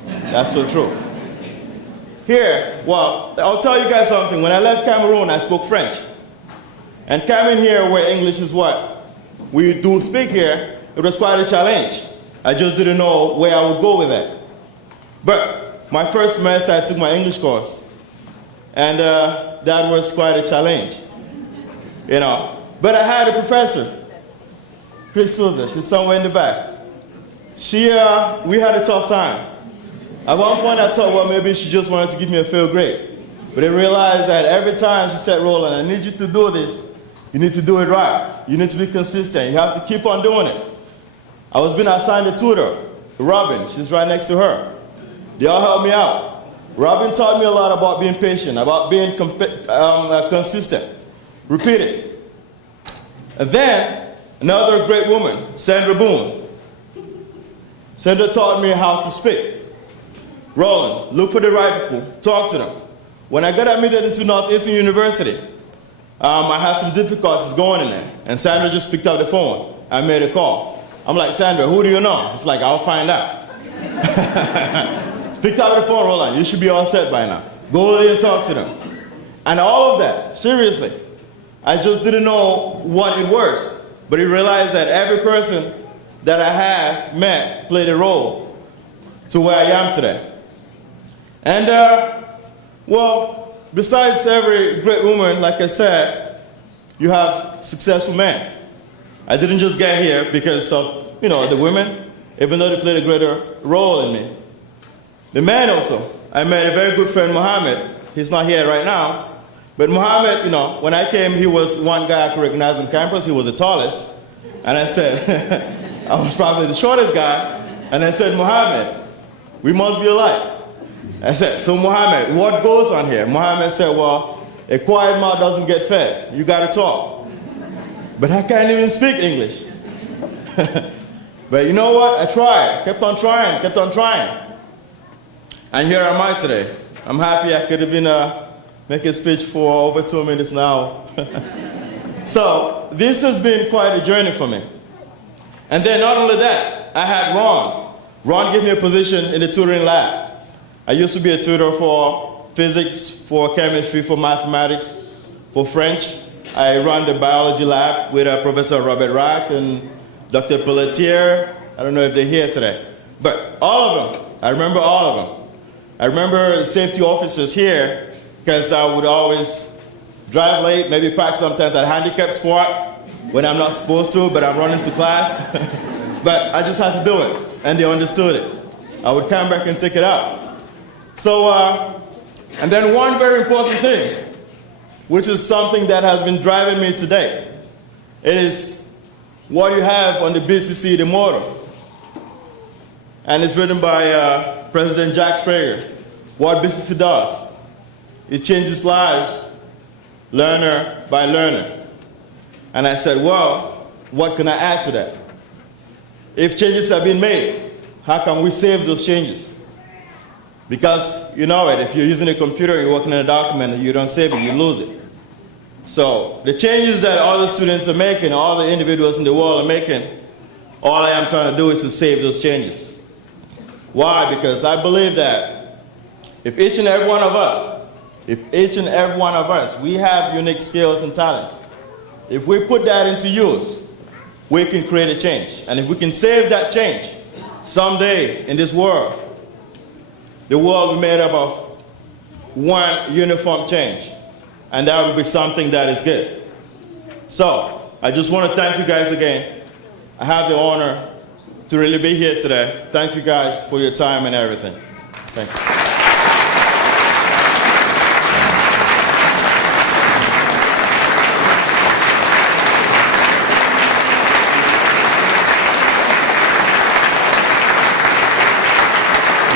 That's so true. Here, well, I'll tell you guys something. When I left Cameroon, I spoke French. And coming here where English is what we do speak here, it was quite a challenge. I just didn't know where I would go with that. But my first semester, I took my English course. And that was quite a challenge, you know. But I had a professor, Chris Souza, she's somewhere in the back. We had a tough time. At one point I thought, well, maybe she just wanted to give me a fail grade. But I realized that every time she said, Roland, I need you to do this, you need to do it right. You need to be consistent. You have to keep on doing it. I was being assigned a tutor, Robin, she's right next to her. They all helped me out. Robin taught me a lot about being patient, about being consistent. Repeat it. And then, another great woman, Sandra Boone. Sandra taught me how to speak. Roland, look for the right people, talk to them. When I got admitted into Northeastern University, I had some difficulties going in there, and Sandra just picked up the phone. I made a call. I'm like, Sandra, who do you know? She's like, I'll find out. She picked up the phone, Roland, you should be all set by now. Go there and talk to them. And all of that, seriously, I just didn't know what it was, but I realized that every person that I have met played a role to where I am today. And, well, besides every great woman, like I said, you have successful men. I didn't just get here because of, the women, even though they played a greater role in me. The men also. I met a very good friend, Mohammed. He's not here right now. But Mohammed, when I came, he was one guy I could recognize on campus. He was the tallest. And I said, I was probably the shortest guy. And I said, Mohammed, we must be alike. I said, so Mohammed, what goes on here? Mohammed said, well, a quiet mouth doesn't get fed. You got to talk. But I can't even speak English. But you know what? I tried. Kept on trying. And here am I today. I'm happy I could have been making a speech for over 2 minutes now. So this has been quite a journey for me. And then not only that, I had Ron. Ron gave me a position in the tutoring lab. I used to be a tutor for physics, for chemistry, for mathematics, for French. I run the biology lab with Professor Robert Rack and Dr. Pelletier. I don't know if they're here today. But all of them, I remember all of them. I remember the safety officers here because I would always drive late, maybe park sometimes at handicap spot when I'm not supposed to, but I'm running to class. But I just had to do it, and they understood it. I would come back and take it out. So, and then one very important thing, which is something that has been driving me today. It is what you have on the BCC, the motto. And it's written by President Jack Sprague. What BCC does, it changes lives, learner by learner. And I said, well, what can I add to that? If changes have been made, how can we save those changes? Because you know it, if you're using a computer, you're working on a document, and you don't save it, you lose it. So the changes that all the students are making, all the individuals in the world are making, all I am trying to do is to save those changes. Why? Because I believe that if each and every one of us, we have unique skills and talents. If we put that into use, we can create a change. And if we can save that change, someday in this world, the world will be made up of one uniform change. And that will be something that is good. So, I just want to thank you guys again. I have the honor to really be here today. Thank you guys for your time and everything. Thank you.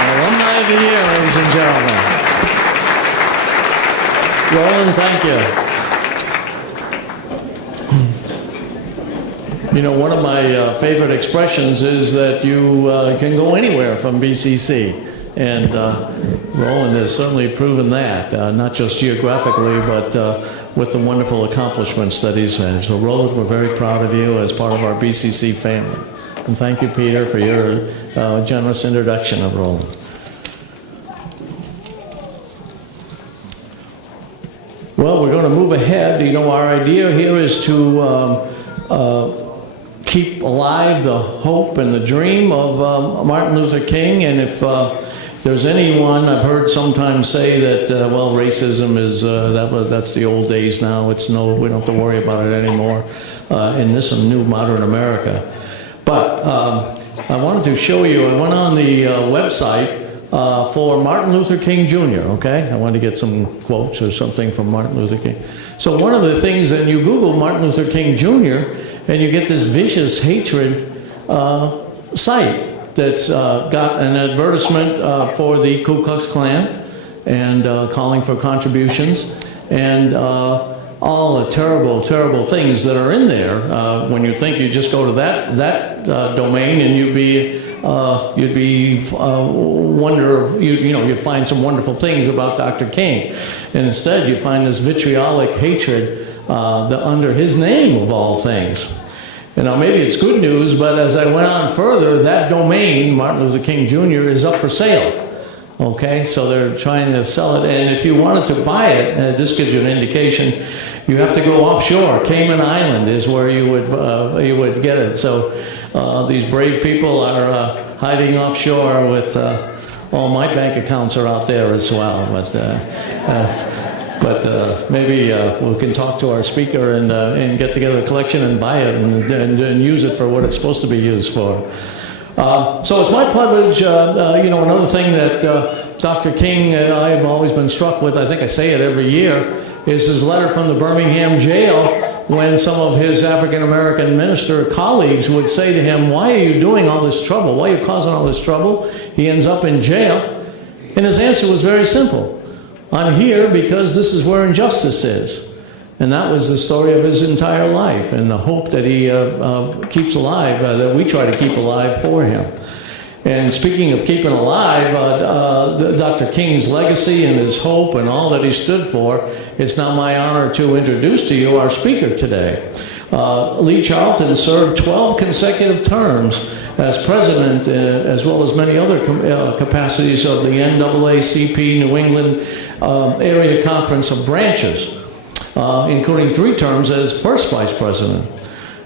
Alumni of the year, ladies and gentlemen. Roland, thank you. You know, one of my favorite expressions is that you can go anywhere from BCC. And Roland has certainly proven that, not just geographically, but with the wonderful accomplishments that he's had. So Roland, we're very proud of you as part of our BCC family. And thank you, Peter, for your generous introduction of Roland. Well, we're going to move ahead. You know, our idea here is to keep alive the hope and the dream of Martin Luther King. And if there's anyone, I've heard sometimes say that, well, racism is, that's the old days now. We don't have to worry about it anymore in this new modern America. But I wanted to show you, I went on the website for Martin Luther King Jr., okay? I wanted to get some quotes or something from Martin Luther King. So one of the things that you Google Martin Luther King Jr., and you get this vicious hatred site that's got an advertisement for the Ku Klux Klan and calling for contributions and all the terrible, terrible things that are in there when you think you just go to that domain and you'd be you'd be you'd find some wonderful things about Dr. King, and instead you find this vitriolic hatred under his name of all things. Maybe it's good news, but as I went on further, that domain, Martin Luther King Jr., is up for sale. Okay, so they're trying to sell it, and if you wanted to buy it, this gives you an indication, you have to go offshore. Cayman Island is where you would get it. So these brave people are hiding offshore with all my bank accounts are out there as well. But maybe we can talk to our speaker and get together a collection and buy it and use it for what it's supposed to be used for. So it's my privilege, another thing that Dr. King I've always been struck with, I think I say it every year, is his letter from the Birmingham jail when some of his African-American minister colleagues would say to him, why are you doing all this trouble? Why are you causing all this trouble? He ends up in jail. And his answer was very simple. I'm here because this is where injustice is. And that was the story of his entire life and the hope that he keeps alive, that we try to keep alive for him. And speaking of keeping alive, Dr. King's legacy and his hope and all that he stood for, it's now my honor to introduce to you our speaker today. Lee Charlton served 12 consecutive terms as president, as well as many other capacities of the NAACP New England Area Conference of Branches, including 3 terms as first vice president.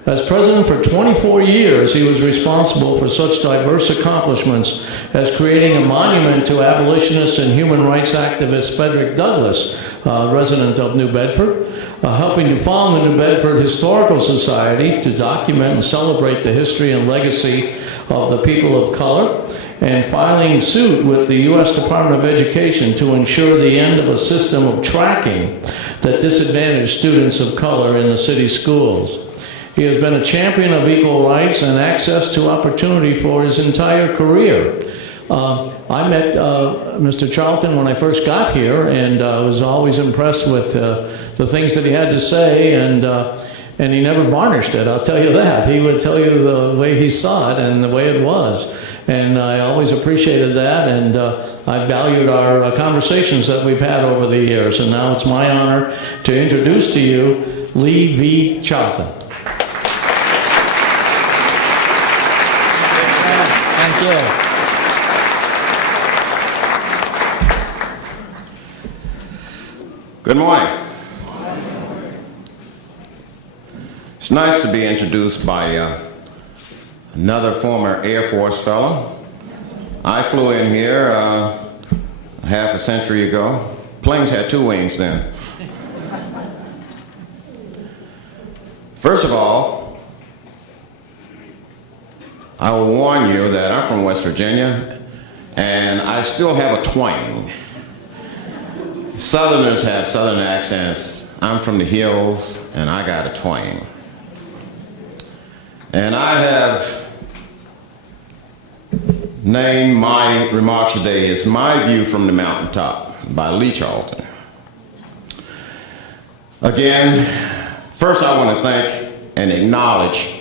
As president for 24 years, he was responsible for such diverse accomplishments as creating a monument to abolitionist and human rights activist Frederick Douglass, resident of New Bedford, helping to found the New Bedford Historical Society to document and celebrate the history and legacy of the people of color, and filing suit with the U.S. Department of Education to ensure the end of a system of tracking that disadvantaged students of color in the city schools. He has been a champion of equal rights and access to opportunity for his entire career. I met Mr. Charlton when I first got here, and was always impressed with the things that he had to say, and he never varnished it, I'll tell you that. He would tell you the way he saw it and the way it was. And I always appreciated that, and I valued our conversations that we've had over the years. And now it's my honor to introduce to you Lee V. Charlton. Thank you. Good morning. It's nice to be introduced by another former Air Force fellow. I flew in here half a century ago. Planes had 2 wings then. First of all, I will warn you that I'm from West Virginia, and I still have a twang. Southerners have Southern accents. I'm from the hills, and I got a twang. And I have named my remarks today as My View from the Mountaintop by Lee Charlton. Again, first I want to thank and acknowledge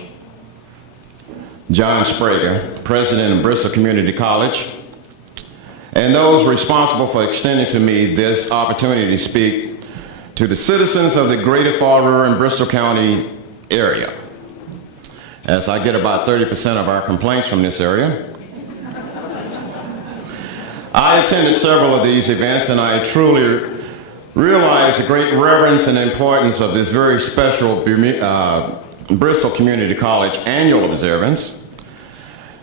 John Sprague, president of Bristol Community College, and those responsible for extending to me this opportunity to speak to the citizens of the greater Fall River and Bristol County area, as I get about 30% of our complaints from this area. I attended several of these events, and I truly realize the great reverence and importance of this very special Bristol Community College annual observance.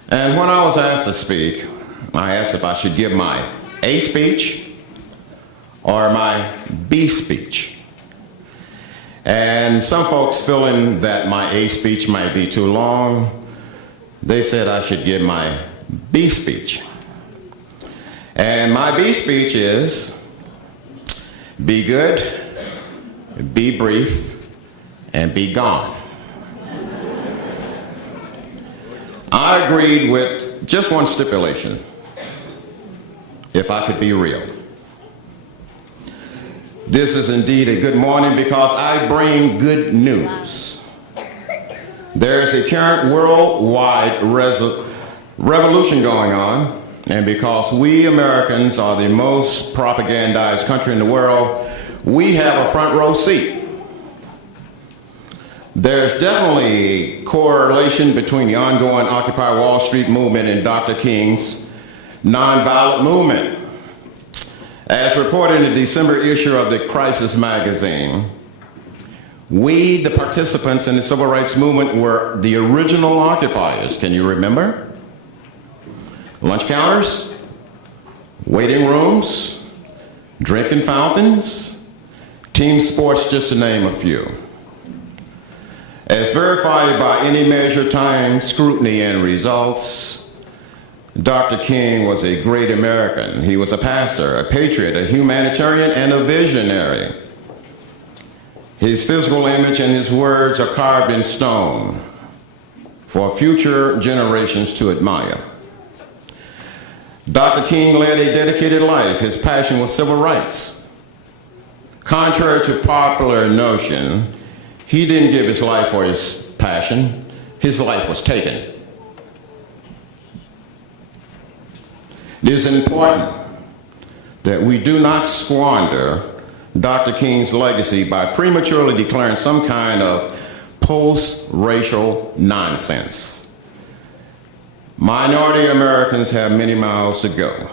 And when I was asked to speak, I asked if I should give my A speech or my B speech. And some folks feeling that my A speech might be too long, they said I should give my B speech. And my B speech is, be good, be brief, and be gone. I agreed with just one stipulation: if I could be real. This is indeed a good morning because I bring good news. There is a current worldwide revolution going on, and because we Americans are the most propagandized country in the world, we have a front row seat. There's definitely a correlation between the ongoing Occupy Wall Street movement and Dr. King's nonviolent movement. As reported in the December issue of the Crisis magazine, we, the participants in the civil rights movement, were the original occupiers. Can you remember? Lunch counters, waiting rooms, drinking fountains, team sports, just to name a few. As verified by any measure, time, scrutiny, and results, Dr. King was a great American. He was a pastor, a patriot, a humanitarian, and a visionary. His physical image and his words are carved in stone for future generations to admire. Dr. King led a dedicated life. His passion was civil rights. Contrary to popular notion, he didn't give his life for his passion. His life was taken. It is important that we do not squander Dr. King's legacy by prematurely declaring some kind of post-racial nonsense. Minority Americans have many miles to go.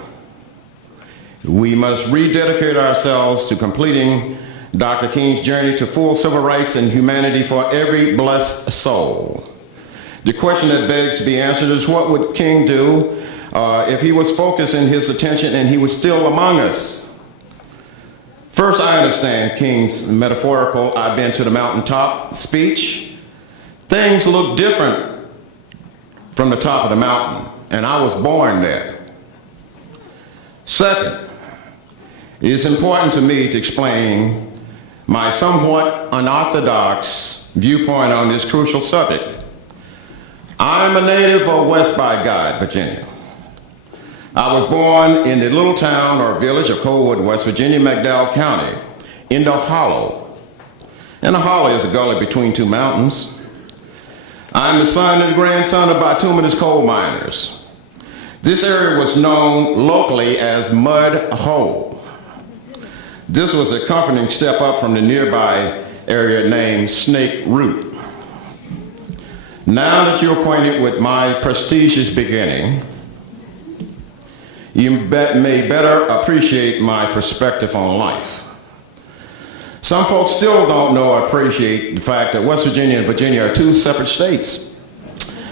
We must rededicate ourselves to completing Dr. King's journey to full civil rights and humanity for every blessed soul. The question that begs to be answered is, what would King do if he was focusing his attention and he was still among us? First, I understand King's metaphorical "I've been to the mountaintop" speech. Things look different from the top of the mountain, and I was born there. Second, it is important to me to explain my somewhat unorthodox viewpoint on this crucial subject. I'm a native of West by God, Virginia. I was born in the little town or village of Coalwood, West Virginia, McDowell County, in the Hollow. And the Hollow is a gully between two mountains. I'm the son and grandson of bituminous coal miners. This area was known locally as Mud Hole. This was a comforting step up from the nearby area named Snake Root. Now that you're acquainted with my prestigious beginning, you may better appreciate my perspective on life. Some folks still don't know or appreciate the fact that West Virginia and Virginia are two separate states.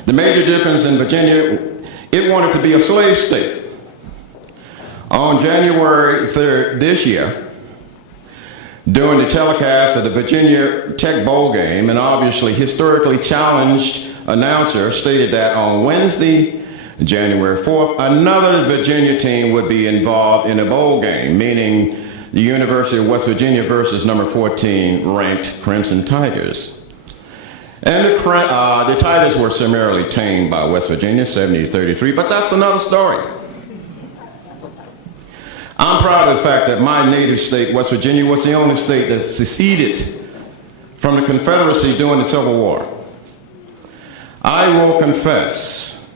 The major difference in Virginia, it wanted to be a slave state. On January 3rd this year, during the telecast of the Virginia Tech Bowl game, an obviously historically challenged announcer stated that on Wednesday, January 4th, another Virginia team would be involved in a bowl game, meaning the University of West Virginia versus number 14 ranked Crimson Tigers. And the Tigers were summarily tamed by West Virginia, 70-33, but that's another story. I'm proud of the fact that my native state, West Virginia, was the only state that seceded from the Confederacy during the Civil War. I will confess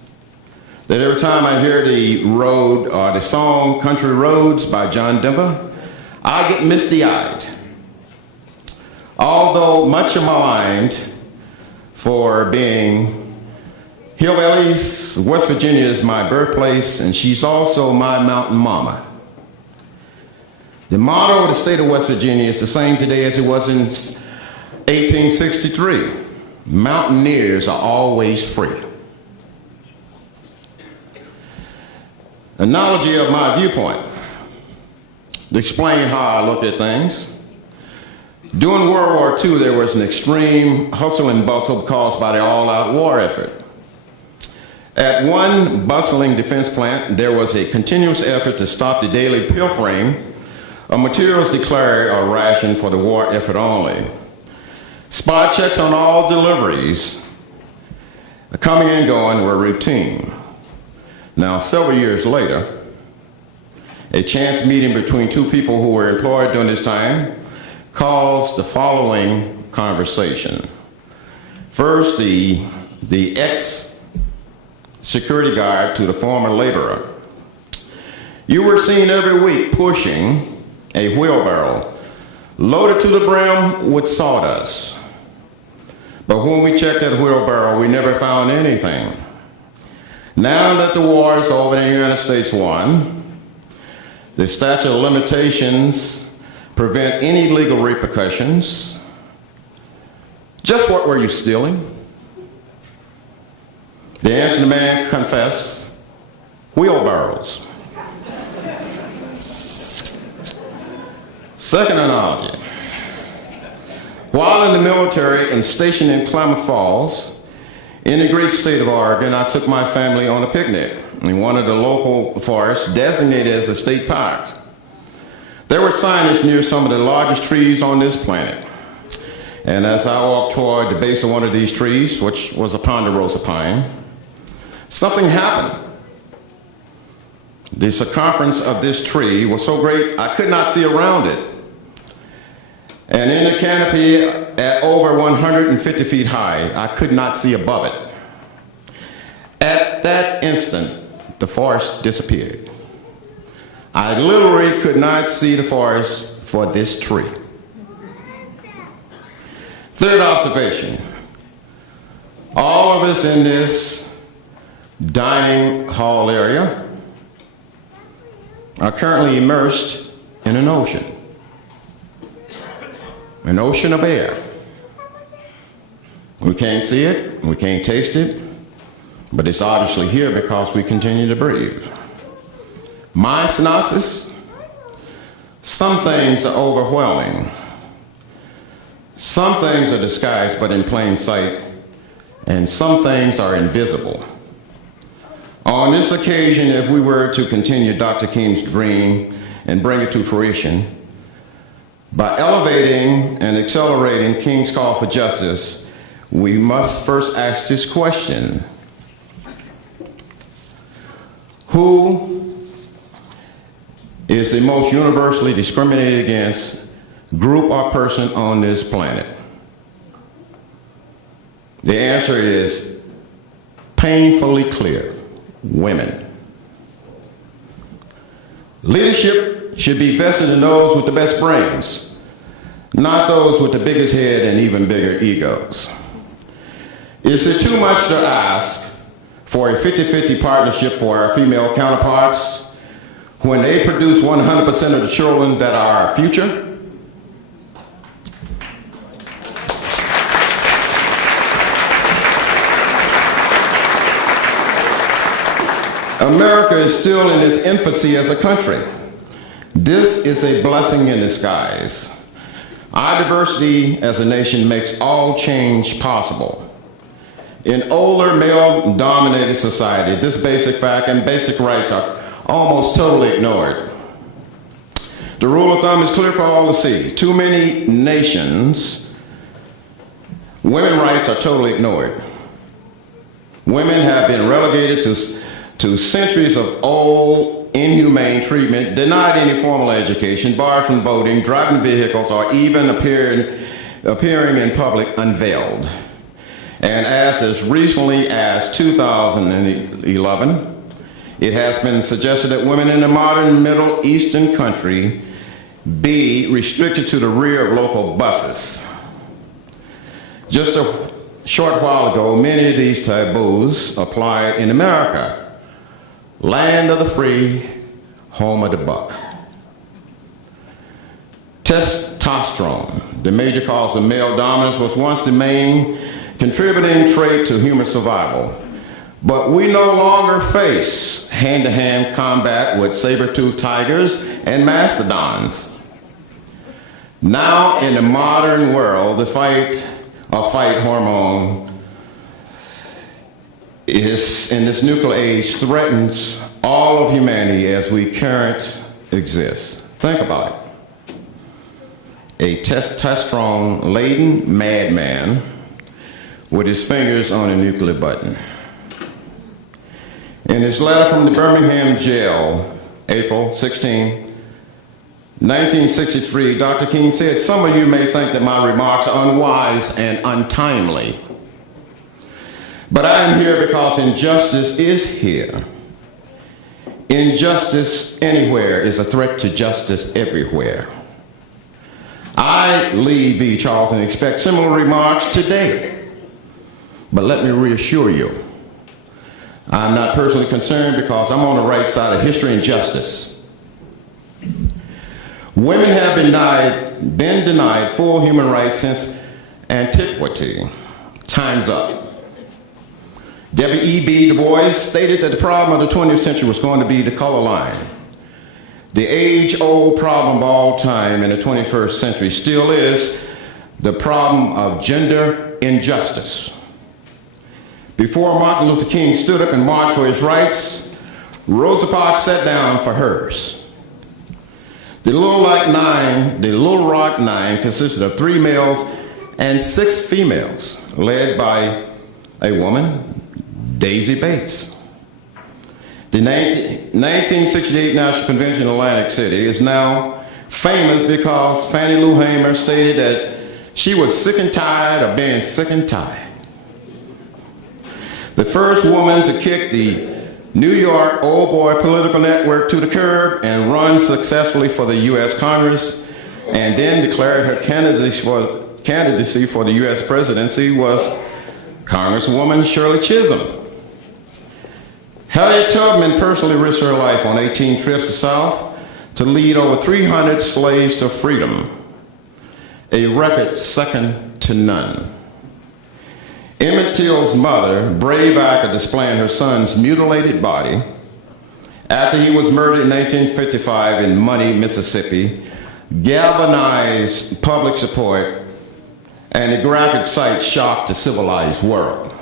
that every time I hear the song Country Roads by John Denver, I get misty-eyed. Although much maligned for being hillbillies, West Virginia is my birthplace, and she's also my mountain mama. The motto of the state of West Virginia is the same today as it was in 1863. Mountaineers are always free. Analogy of my viewpoint to explain how I looked at things. During World War II, there was an extreme hustle and bustle caused by the all-out war effort. At one bustling defense plant, there was a continuous effort to stop the daily pilfering of materials declared or rationed for the war effort only. Spot checks on all deliveries, coming and going, were routine. Now, several years later, a chance meeting between two people who were employed during this time caused the following conversation. First, the security guard to the former laborer. You were seen every week pushing a wheelbarrow loaded to the brim with sawdust. But when we checked that wheelbarrow, we never found anything. Now that the war is over and the United States won, the statute of limitations prevent any legal repercussions. Just what were you stealing? The answer the man confessed, wheelbarrows. Second analogy. While in the military and stationed in Klamath Falls, in the great state of Oregon, I took my family on a picnic in one of the local forests designated as a state park. There were signage near some of the largest trees on this planet. And as I walked toward the base of one of these trees, which was a ponderosa pine, something happened. The circumference of this tree was so great I could not see around it. And in the canopy at over 150 feet high, I could not see above it. At that instant, the forest disappeared. I literally could not see the forest for this tree. Third observation. All of us in this dining hall area are currently immersed in an ocean of air. We can't see it, we can't taste it, but it's obviously here because we continue to breathe. My synopsis: some things are overwhelming. Some things are disguised but in plain sight, and some things are invisible. On this occasion, if we were to continue Dr. King's dream and bring it to fruition, by elevating and accelerating King's call for justice, we must first ask this question: who is the most universally discriminated against group or person on this planet? The answer is painfully clear: women. Leadership should be vested in those with the best brains, not those with the biggest head and even bigger egos. Is it too much to ask for a 50-50 partnership for our female counterparts when they produce 100% of the children that are our future? America is still in its infancy as a country. This is a blessing in disguise. Our diversity as a nation makes all change possible. In older male-dominated society, this basic fact and basic rights are almost totally ignored. The rule of thumb is clear for all to see. Too many nations, women's rights are totally ignored. Women have been relegated to centuries of old, inhumane treatment, denied any formal education, barred from voting, driving vehicles, or even appearing in public unveiled. And as recently as 2011, it has been suggested that women in a modern Middle Eastern country be restricted to the rear of local buses. Just a short while ago, many of these taboos applied in America. Land of the free, home of the buck. Testosterone, the major cause of male dominance, was once the main contributing trait to human survival. But we no longer face hand-to-hand combat with saber-toothed tigers and mastodons. Now, in the modern world, the fight hormone is, in this nuclear age, threatens all of humanity as we currently exist. Think about it. A testosterone-laden madman with his fingers on a nuclear button. In his letter from the Birmingham jail, April 16, 1963, Dr. King said, "Some of you may think that my remarks are unwise and untimely. But I am here because injustice is here. Injustice anywhere is a threat to justice everywhere. I, Lee V. Charlton, expect similar remarks today. But let me reassure you, I'm not personally concerned because I'm on the right side of history and justice. Women have been denied full human rights since antiquity. Time's up. W.E.B. Du Bois stated that the problem of the 20th century was going to be the color line. The age-old problem of all time in the 21st century still is the problem of gender injustice. Before Martin Luther King stood up and marched for his rights, Rosa Parks sat down for hers. The Little Rock Nine consisted of 3 males and 6 females, led by a woman, Daisy Bates. The 1968 National Convention in Atlantic City is now famous because Fannie Lou Hamer stated that she was sick and tired of being sick and tired. The first woman to kick the New York old boy political network to the curb and run successfully for the U.S. Congress, and then declared her candidacy for the U.S. presidency was Congresswoman Shirley Chisholm. Harriet Tubman personally risked her life on 18 trips south to lead over 300 slaves to freedom, a record second to none. Emmett Till's mother, brave act of displaying her son's mutilated body after he was murdered in 1955 in Money, Mississippi, galvanized public support, and the graphic sight shocked the civilized world.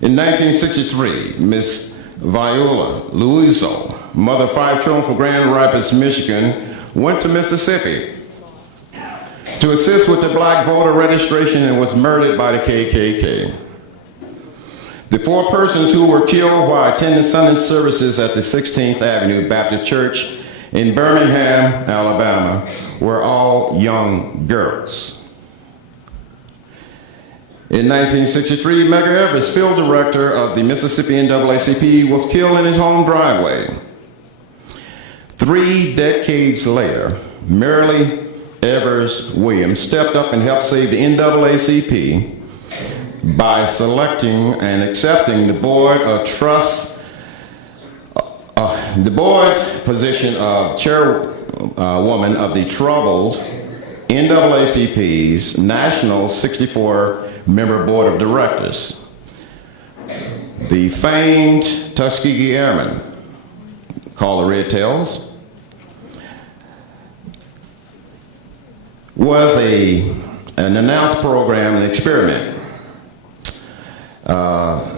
In 1963, Miss Viola Luiso, mother of 5 children from Grand Rapids, Michigan, went to Mississippi to assist with the black voter registration and was murdered by the KKK. The 4 persons who were killed while attending Sunday services at the 16th Avenue Baptist Church in Birmingham, Alabama, were all young girls. In 1963, Medgar Evers, field director of the Mississippi NAACP, was killed in his home driveway. 3 decades later, Marilee Evers Williams stepped up and helped save the NAACP by selecting and accepting the board of trust, the board position of chairwoman of the troubled NAACP's national 64-member board of directors. The famed Tuskegee Airmen, called the Red Tails, was an announced program, an experiment.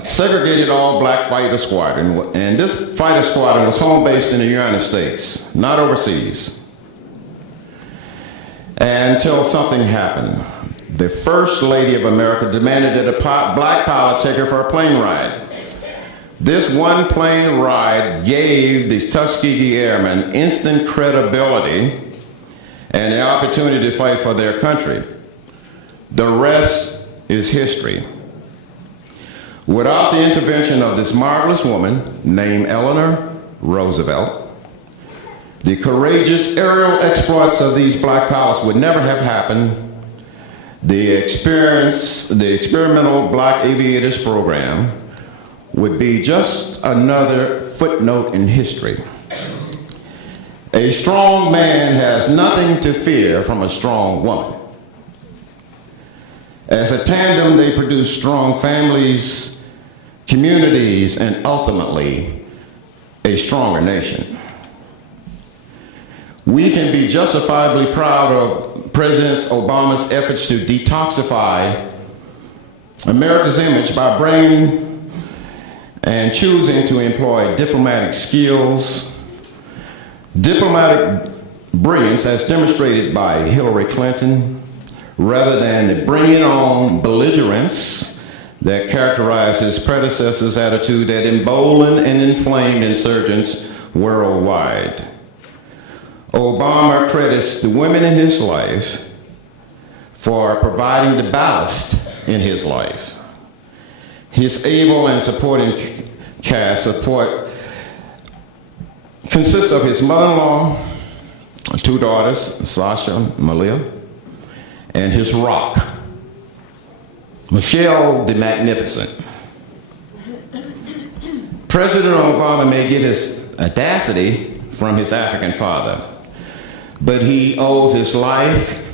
Segregated all black fighter squadron, and this fighter squadron was home based in the United States, not overseas. Until something happened. The First Lady of America demanded that a black pilot take her for a plane ride. This one plane ride gave the Tuskegee Airmen instant credibility and the opportunity to fight for their country. The rest is history. Without the intervention of this marvelous woman named Eleanor Roosevelt, the courageous aerial exploits of these black pilots would never have happened. The experimental Black Aviators program would be just another footnote in history. A strong man has nothing to fear from a strong woman. As a tandem, they produce strong families, communities, and ultimately, a stronger nation. We can be justifiably proud of President Obama's efforts to detoxify America's image by bringing and choosing to employ diplomatic skills, diplomatic brilliance as demonstrated by Hillary Clinton, rather than the bring it on belligerence that characterized his predecessor's attitude that emboldened and inflamed insurgents worldwide. Obama credits the women in his life for providing the ballast in his life. His able and supporting cast consists of his mother-in-law, 2 daughters, Sasha and Malia, and his rock, Michelle the Magnificent. President Obama may get his audacity from his African father, but he owes his life,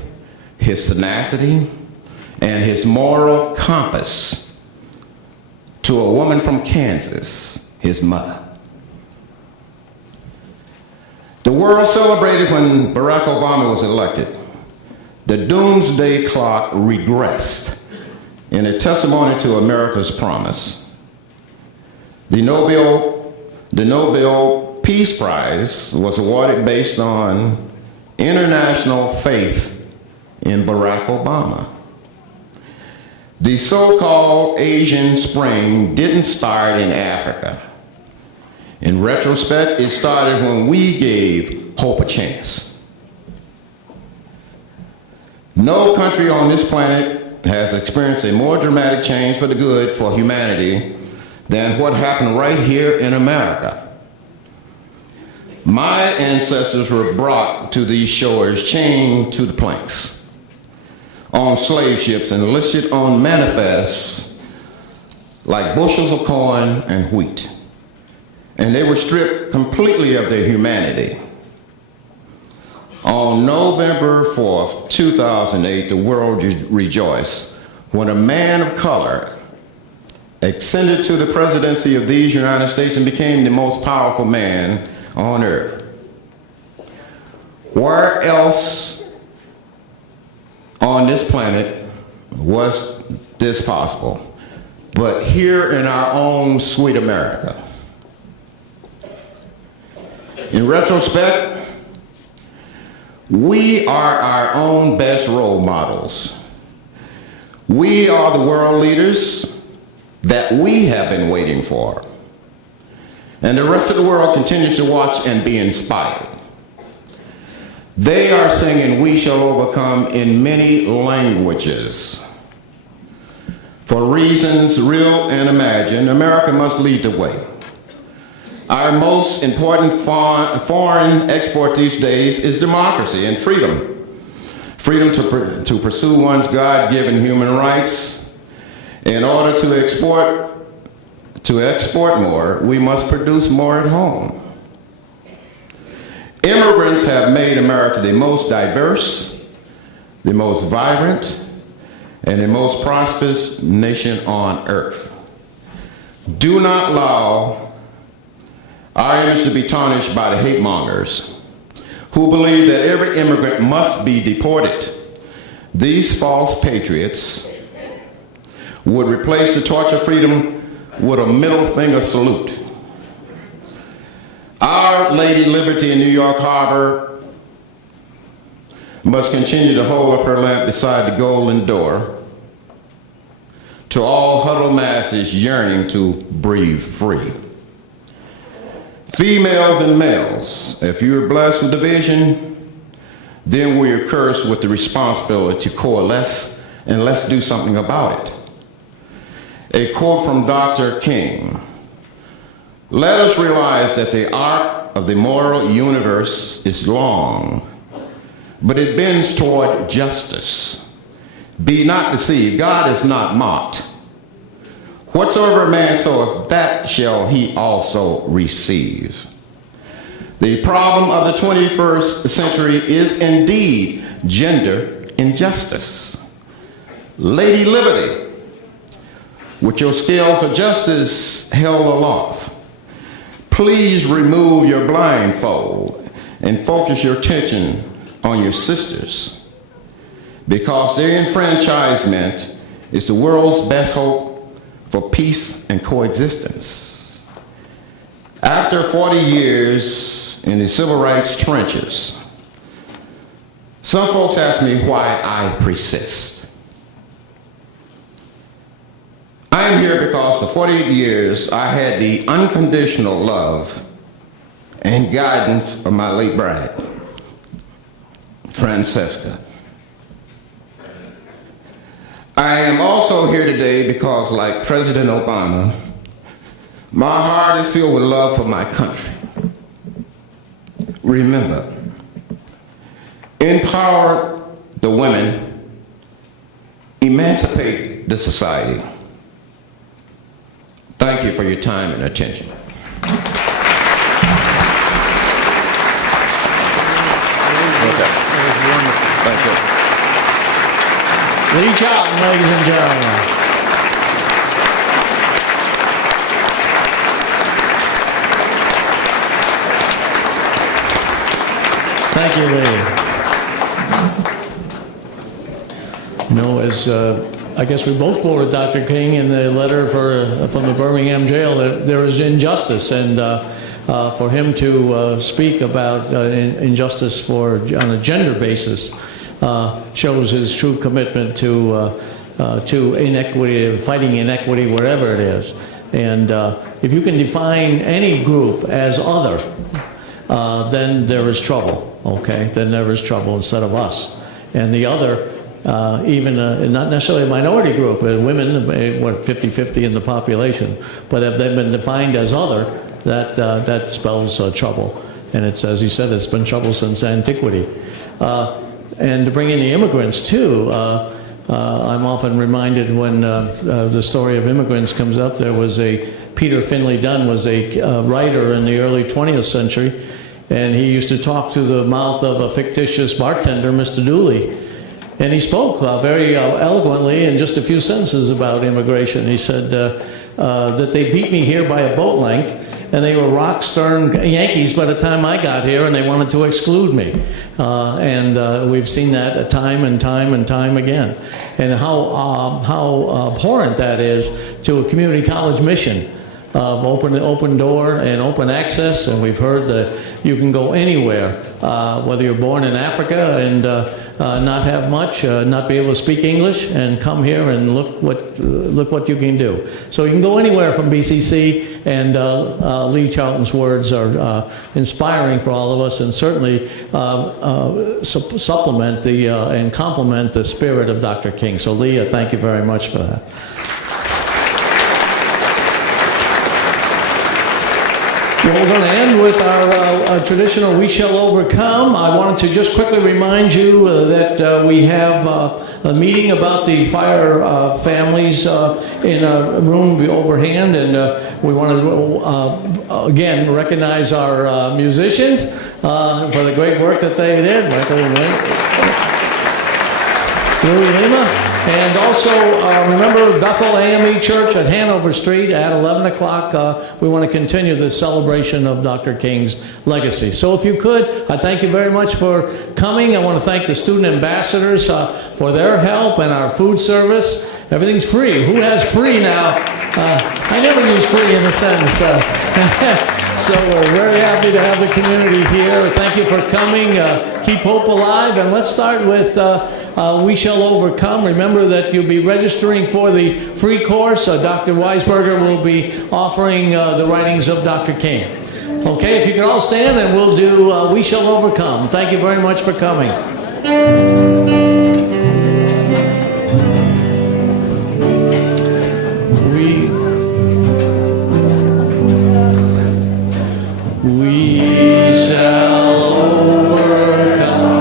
his tenacity, and his moral compass to a woman from Kansas, his mother. The world celebrated when Barack Obama was elected. The doomsday clock regressed in a testimony to America's promise. The Nobel Peace Prize was awarded based on international faith in Barack Obama. The so-called Asian Spring didn't start in Africa. In retrospect, it started when we gave hope a chance. No country on this planet has experienced a more dramatic change for the good for humanity than what happened right here in America. My ancestors were brought to these shores chained to the planks on slave ships and listed on manifests like bushels of corn and wheat. And they were stripped completely of their humanity. On November 4th, 2008, the world rejoiced when a man of color ascended to the presidency of these United States and became the most powerful man on earth. Where else on this planet was this possible but here in our own sweet America? In retrospect, we are our own best role models. We are the world leaders that we have been waiting for. And the rest of the world continues to watch and be inspired. They are singing "We Shall Overcome" in many languages. For reasons real and imagined, America must lead the way. Our most important foreign export these days is democracy and freedom. Freedom to pursue one's God-given human rights. In order to export more, we must produce more at home. Immigrants have made America the most diverse, the most vibrant, and the most prosperous nation on earth. Do not allow our image to be tarnished by the hate mongers who believe that every immigrant must be deported. These false patriots would replace the torch of freedom with a middle finger salute. Our Lady Liberty in New York Harbor must continue to hold up her lamp beside the golden door to all huddled masses yearning to breathe free. Females and males, if you're blessed with division, then we are cursed with the responsibility to coalesce and let's do something about it. A quote from Dr. King: "Let us realize that the arc of the moral universe is long, but it bends toward justice. Be not deceived, God is not mocked. Whatsoever a man soweth, that shall he also receive." The problem of the 21st century is indeed gender injustice. Lady Liberty, with your scales of justice held aloft, please remove your blindfold and focus your attention on your sisters, because their enfranchisement is the world's best hope for peace and coexistence. After 40 years in the civil rights trenches, some folks ask me why I persist. I am here because for 48 years I had the unconditional love and guidance of my late bride, Francesca. I am also also here today because, like President Obama, my heart is filled with love for my country. Remember, empower the women, emancipate the society. Thank you for your time and attention. Thank you. Lee Charlton, ladies and gentlemen. Thank you, Lee. You know, as I guess we both quoted Dr. King in the letter from the Birmingham jail, that there is injustice, and for him to speak about injustice on a gender basis shows his true commitment to inequity, fighting inequity wherever it is. And if you can define any group as other, then there is trouble, okay? Then there is trouble instead of us. And the other, even not necessarily a minority group, women, 50-50 in the population, but if they've been defined as other, that spells trouble. And it's, as you said, it's been trouble since antiquity. And to bring in the immigrants too, I'm often reminded when the story of immigrants comes up, there was Peter Finley Dunn was a writer in the early 20th century, and he used to talk through the mouth of a fictitious bartender, Mr. Dooley. And he spoke very eloquently in just a few sentences about immigration. He said that they beat me here by a boat length, and they were rock-stern Yankees by the time I got here, and they wanted to exclude me. And we've seen that time and time and time again. And how abhorrent that is to a community college mission of open door and open access. And we've heard that you can go anywhere, whether you're born in Africa and not have much, not be able to speak English, and come here and look what you can do. So you can go anywhere from BCC, and Lee Charlton's words are inspiring for all of us, and certainly supplement and complement the spirit of Dr. King. So Lee, thank you very much for that. Well, we're going to end with our traditional We Shall Overcome. I wanted to just quickly remind you that we have a meeting about the fire families in a room overhand, and we want to, again, recognize our musicians for the great work that they did. Michael and Louis Lima. And also, remember Bethel AME Church at Hanover Street at 11 o'clock. We want to continue the celebration of Dr. King's legacy. So if you could, I thank you very much for coming. I want to thank the student ambassadors for their help, and our food service. Everything's free. Who has free now? I never use free in a sentence. So we're very happy to have the community here. Thank you for coming. Keep hope alive. And let's start with We Shall Overcome. Remember that you'll be registering for the free course. Dr. Weisberger will be offering the writings of Dr. King. Okay, if you can all stand, and we'll do We Shall Overcome. Thank you very much for coming. We shall overcome.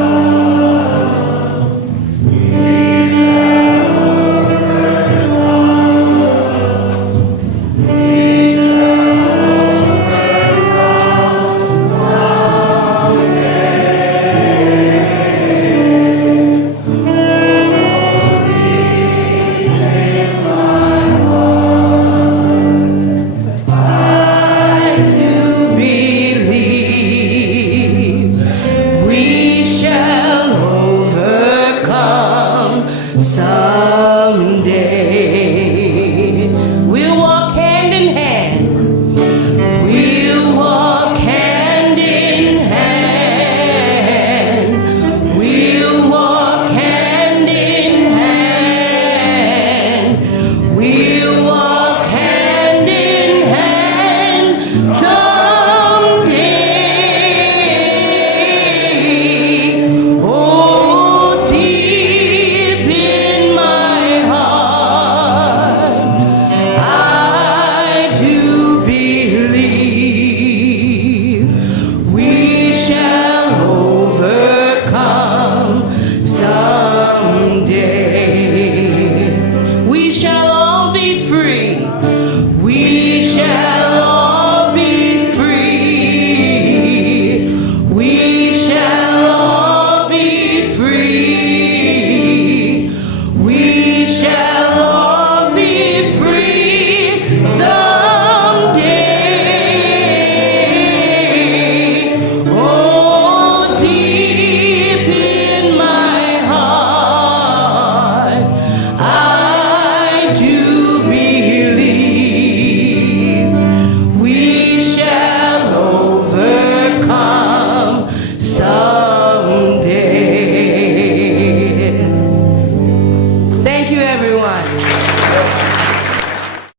be free. We shall all be free. We shall all be free.